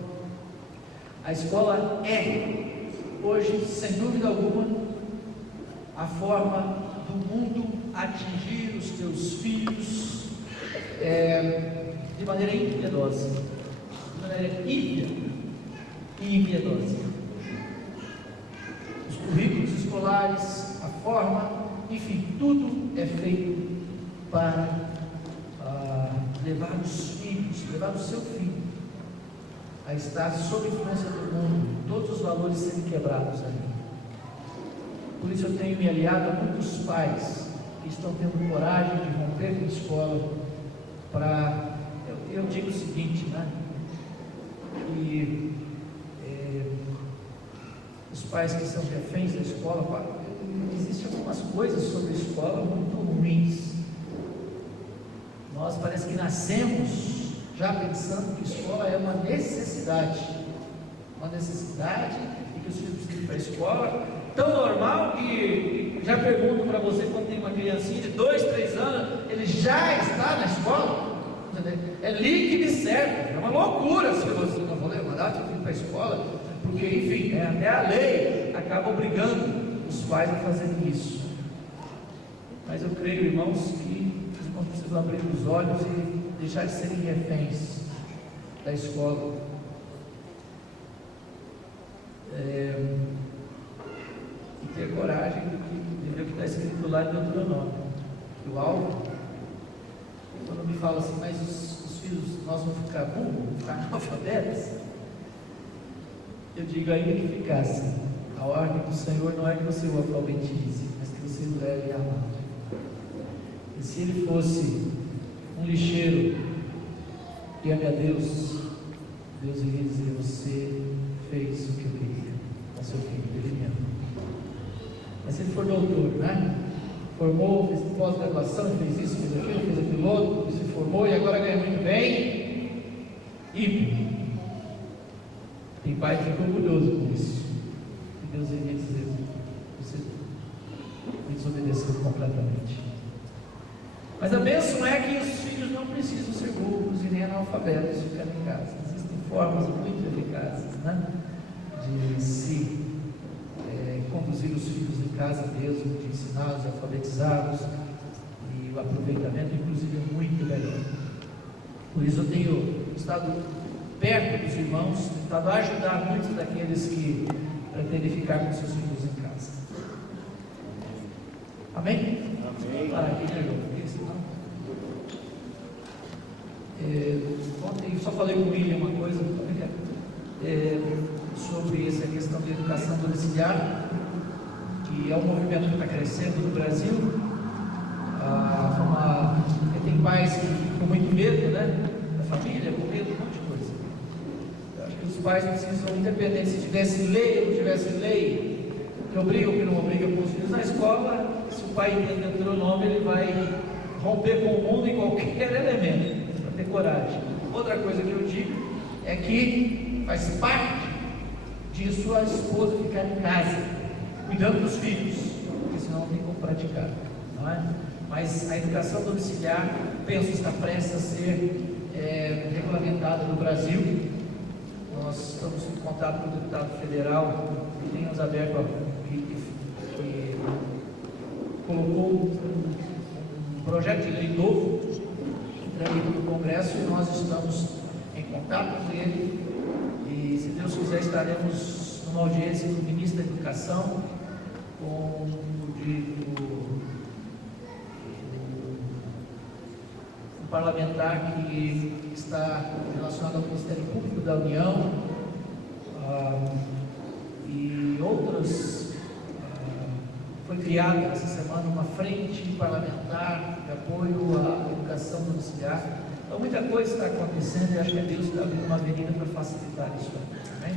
A escola é, hoje, sem dúvida alguma, a forma do mundo atingir os teus filhos de maneira impiedosa, de maneira ímpia e impiedosa. Os currículos escolares, a forma, enfim, tudo é feito para levar os filhos, levar o seu filho a estar sob influência do mundo, todos os valores sendo quebrados ali. Por isso eu tenho me aliado a muitos pais que estão tendo coragem de romper com a escola para, eu digo o seguinte, né, que os pais que são reféns da escola, existem algumas coisas sobre a escola muito ruins. Nós parece que nascemos já pensando que escola é uma necessidade, e que os filhos precisam ir para a escola, tão normal que já pergunto para você, quando tem uma criancinha de 2, 3 anos, ele já está na escola, é líquido e certo, é uma loucura se você não for mandar seu filho para a escola, porque enfim, até a lei acaba obrigando os pais a fazerem isso. Mas eu creio, irmãos, que nós precisamos abrir os olhos e deixar de serem reféns da escola. E ter coragem de ver o que está escrito lá em Deuteronômio, que o alvo, quando me fala assim, mas os filhos nós vamos ficar burros, vamos ficar analfabetos, eu digo ainda que ficasse. A ordem do Senhor não é que você o alfabetize, mas que você o leve a amar. E se ele fosse um lixeiro que ame a Deus, Deus iria dizer: você fez o que eu queria com seu filho, ele me ama. Mas se ele for doutor, né? Formou, fez pós-graduação, fez isso, fez aquilo outro, se formou e agora ganha muito bem, e tem pai que fica orgulhoso com isso. E Deus iria dizer: você me desobedeceu completamente. Mas a bênção é que os filhos não precisam ser burros e nem analfabetos ficar em casa. Existem formas muito eficazes, né, de se conduzir os filhos em casa mesmo, de ensiná-los, alfabetizá-los, e o aproveitamento inclusive é muito melhor. Por isso eu tenho estado perto dos irmãos, tentado ajudar muitos daqueles que pretendem ficar com seus filhos em casa. Amém? Amém. Para aqui, né, João? Ontem eu só falei com o William uma coisa sobre essa questão de educação domiciliar, que é um movimento que está crescendo no Brasil. Tem pais que ficam com muito medo, né, da família, com medo de um monte de coisa. Eu acho que os pais precisam, independente se tivesse lei ou não tivesse lei, que obriga ou que não obriga com os filhos na escola, se o pai entende o Deuteronômio, ele vai romper com o mundo em qualquer elemento. Ter coragem. Outra coisa que eu digo é que faz parte de sua esposa ficar em casa, cuidando dos filhos, porque senão não tem como praticar, não é? Mas a educação domiciliar, penso, está prestes a ser regulamentada no Brasil. Nós estamos em contato com o deputado federal, que tem nos aberto colocou um projeto de lei novo que tramita no Congresso, e nós estamos em contato com ele, e se Deus quiser estaremos numa audiência do ministro da Educação, com o parlamentar que está relacionado ao Ministério Público da União, e outras. Foi criada essa semana uma frente parlamentar de apoio à educação domiciliar. Então muita coisa está acontecendo, e acho que Deus está abrindo uma avenida para facilitar isso. Amém?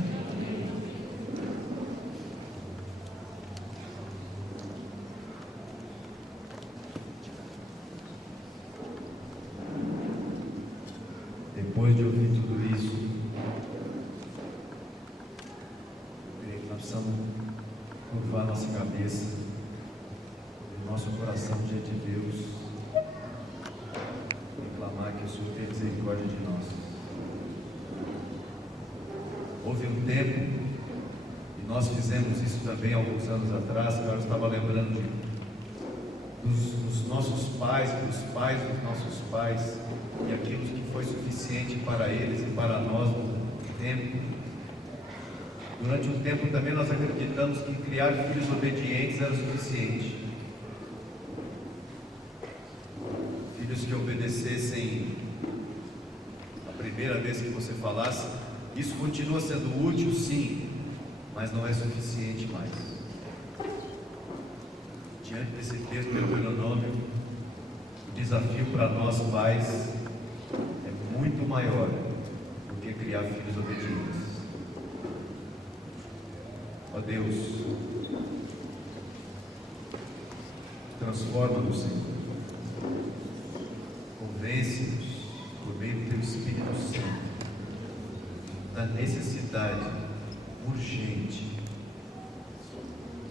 Depois de ouvir tudo isso, creio que nós precisamos curvar nossa cabeça, nosso coração diante de Deus, e clamar que o Senhor tenha misericórdia de nós. Houve um tempo, e nós fizemos isso também alguns anos atrás, que eu estava lembrando dos nossos pais, dos pais dos nossos pais, e aquilo que foi suficiente para eles e para nós no tempo. Durante um tempo também nós acreditamos que criar filhos obedientes era o suficiente. Filhos que obedecessem a primeira vez que você falasse. Isso continua sendo útil, sim, mas não é suficiente mais. Diante desse texto do Deuteronômio, o desafio para nós pais é muito maior do que criar filhos obedientes. Ó Deus, transforma-nos, Senhor. Convence-nos, por meio do Teu Espírito Santo, da necessidade urgente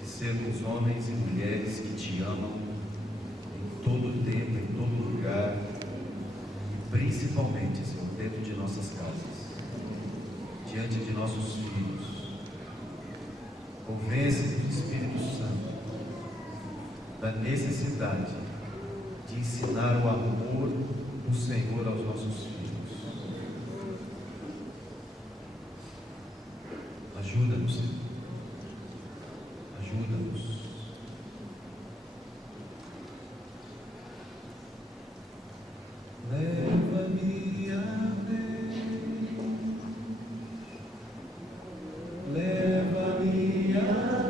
de sermos homens e mulheres que Te amam em todo tempo, em todo lugar, e principalmente, Senhor, dentro de nossas casas, diante de nossos filhos. Convence-nos, Espírito Santo, da necessidade de ensinar o amor do Senhor aos nossos filhos. Ajuda-nos, Senhor. Ajuda-nos. Leva-me além. Leva-me além.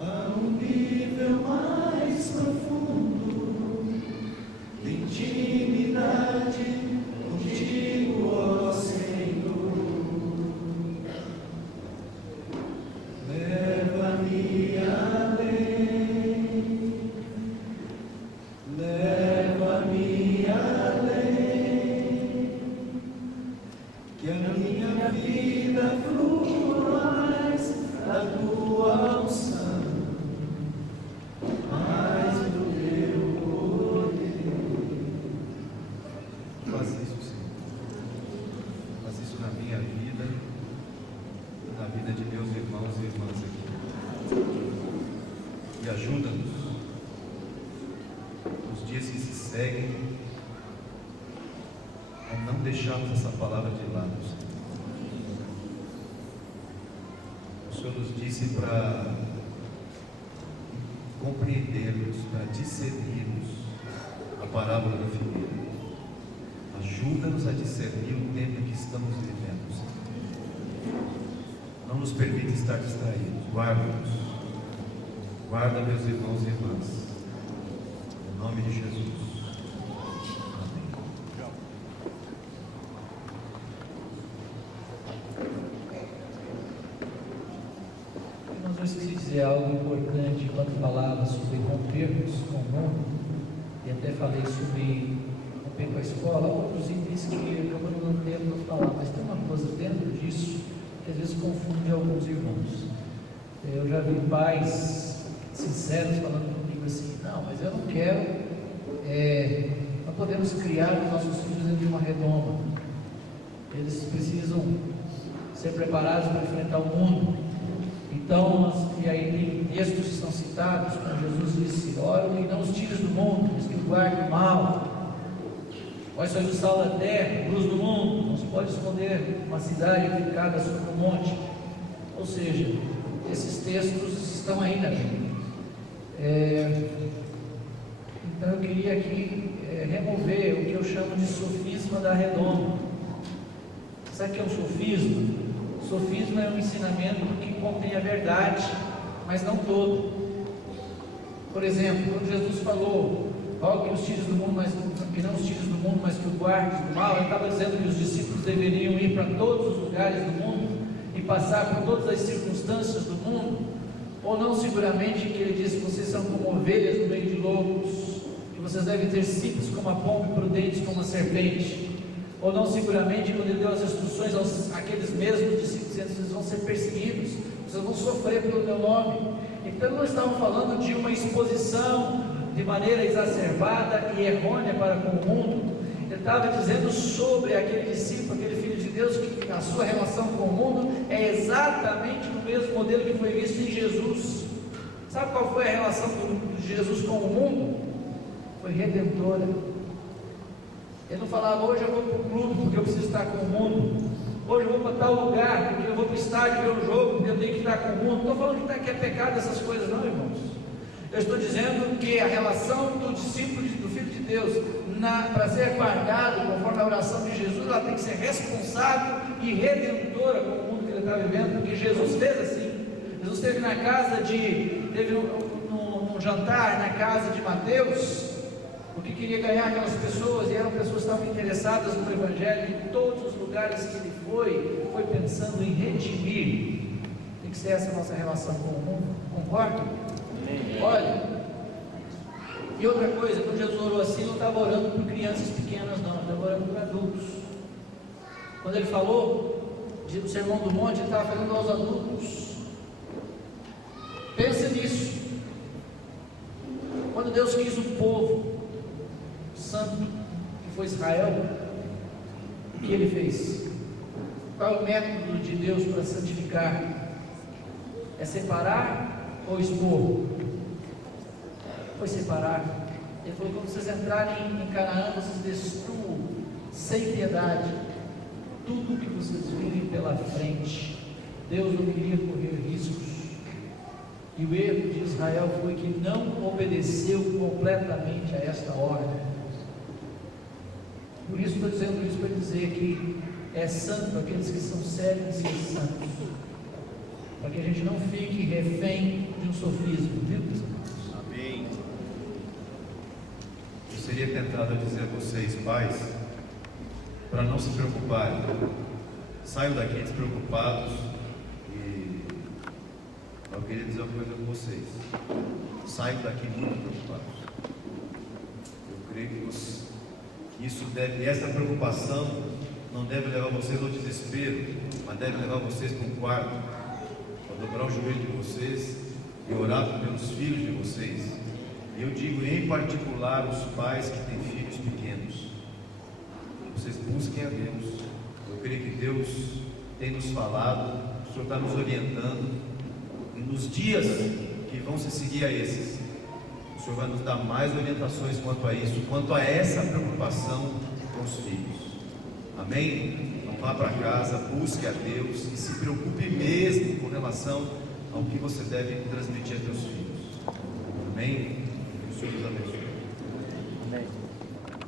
A um nível mais profundo de intimidade contigo, ó Senhor. Leva-me além, leva-me além, que a minha vida flua mais da tua unção, mais do teu poder. Faz isso, Senhor. Faz isso na minha vida, na vida de meus irmãos e irmãs aqui. E ajuda-nos nos dias que se seguem a não deixarmos essa palavra de lado, Senhor. O Senhor nos disse para compreendermos, para discernirmos a parábola da figueira. Ajuda-nos a discernir o tempo que estamos vivendo, Senhor. Não nos permite estar distraídos. Guarda-nos. Guarda meus irmãos e irmãs. Em nome de Jesus. Amém. Irmãos, eu esqueci de dizer algo importante quando falava sobre rompermos com o mundo, e até falei sobre romper com a escola. Outros itens que acabamos não tendo para falar, mas tem uma coisa dentro disso que às vezes confunde alguns irmãos. Eu já vi pais sinceros falando comigo assim: não, mas eu não quero, não podemos criar os nossos filhos dentro de uma redoma, eles precisam ser preparados para enfrentar o mundo. Então, e aí tem textos que são citados, quando Jesus disse: ora, e não os tires do mundo, mas que o guarde do mal. Vós sois o sal da terra, luz do mundo, não se pode esconder uma cidade edificada sobre um monte. Ou seja, esses textos estão aí na Bíblia. Então eu queria aqui remover o que eu chamo de sofisma da redonda. Sabe o que é um sofisma? Sofisma é um ensinamento que contém a verdade, mas não todo. Por exemplo, quando Jesus falou: rogo que os tires do mundo, mas que não os tires do mundo, mas que o guardes do mal, ele estava dizendo que os discípulos deveriam ir para todos os lugares do mundo e passar por todas as circunstâncias do mundo, ou não seguramente que ele disse: vocês são como ovelhas no meio de lobos, que vocês devem ter simples como a pomba e prudentes como a serpente. Ou não seguramente quando ele deu as instruções àqueles mesmos discípulos, vocês vão ser perseguidos, vocês vão sofrer pelo meu nome. Então não estavam falando de uma exposição de maneira exacerbada e errônea para com o mundo. Ele estava dizendo sobre aquele discípulo, aquele filho de Deus, que a sua relação com o mundo é exatamente no mesmo modelo que foi visto em Jesus. Sabe qual foi a relação de Jesus com o mundo? Foi redentora. Ele não falava: hoje eu vou para o clube porque eu preciso estar com o mundo, hoje eu vou para tal lugar porque eu vou para o estádio ver um jogo porque eu tenho que estar com o mundo. Não estou falando que é pecado essas coisas não, irmãos. Eu estou dizendo que a relação do discípulo, do Filho de Deus, para ser guardado conforme a oração de Jesus, ela tem que ser responsável e redentora com o mundo que ele está vivendo, porque Jesus fez assim. Jesus esteve na casa teve um jantar na casa de Mateus, porque queria ganhar aquelas pessoas, e eram pessoas que estavam interessadas no Evangelho. Em todos os lugares que ele foi pensando em redimir. Tem que ser essa a nossa relação com o mundo, concorda? Olha, e outra coisa, quando Jesus orou assim, não estava orando por crianças pequenas não, estava orando por adultos. Quando ele falou do Sermão do Monte, ele estava falando aos adultos. Pense nisso. Quando Deus quis o povo santo, que foi Israel, o que ele fez? Qual é o método de Deus para santificar? É separar ou expor? Foi separar. Ele falou: quando vocês entrarem em Canaã, vocês destruam sem piedade tudo que vocês virem pela frente. Deus não queria correr riscos, e o erro de Israel foi que não obedeceu completamente a esta ordem. Por isso estou dizendo isso, para dizer que é santo aqueles que são sérios e santos, para que a gente não fique refém de um sofismo, viu? Amém. Eu seria tentado a dizer a vocês, pais, para não se preocuparem. Saiam daqui despreocupados. E eu queria dizer uma coisa para vocês: saiam daqui muito preocupados. Eu creio que essa preocupação não deve levar vocês ao desespero, mas deve levar vocês para um quarto, para dobrar o joelho de vocês e orar pelos filhos de vocês. Eu digo em particular os pais que têm filhos pequenos: vocês busquem a Deus. Eu creio que Deus tem nos falado, o Senhor está nos orientando, e nos dias que vão se seguir a esses, o Senhor vai nos dar mais orientações quanto a isso, quanto a essa preocupação com os filhos. Amém? Então vá para casa, busque a Deus e se preocupe mesmo com relação ao que você deve transmitir a seus filhos. Amém? Que o Senhor nos abençoe. Amém.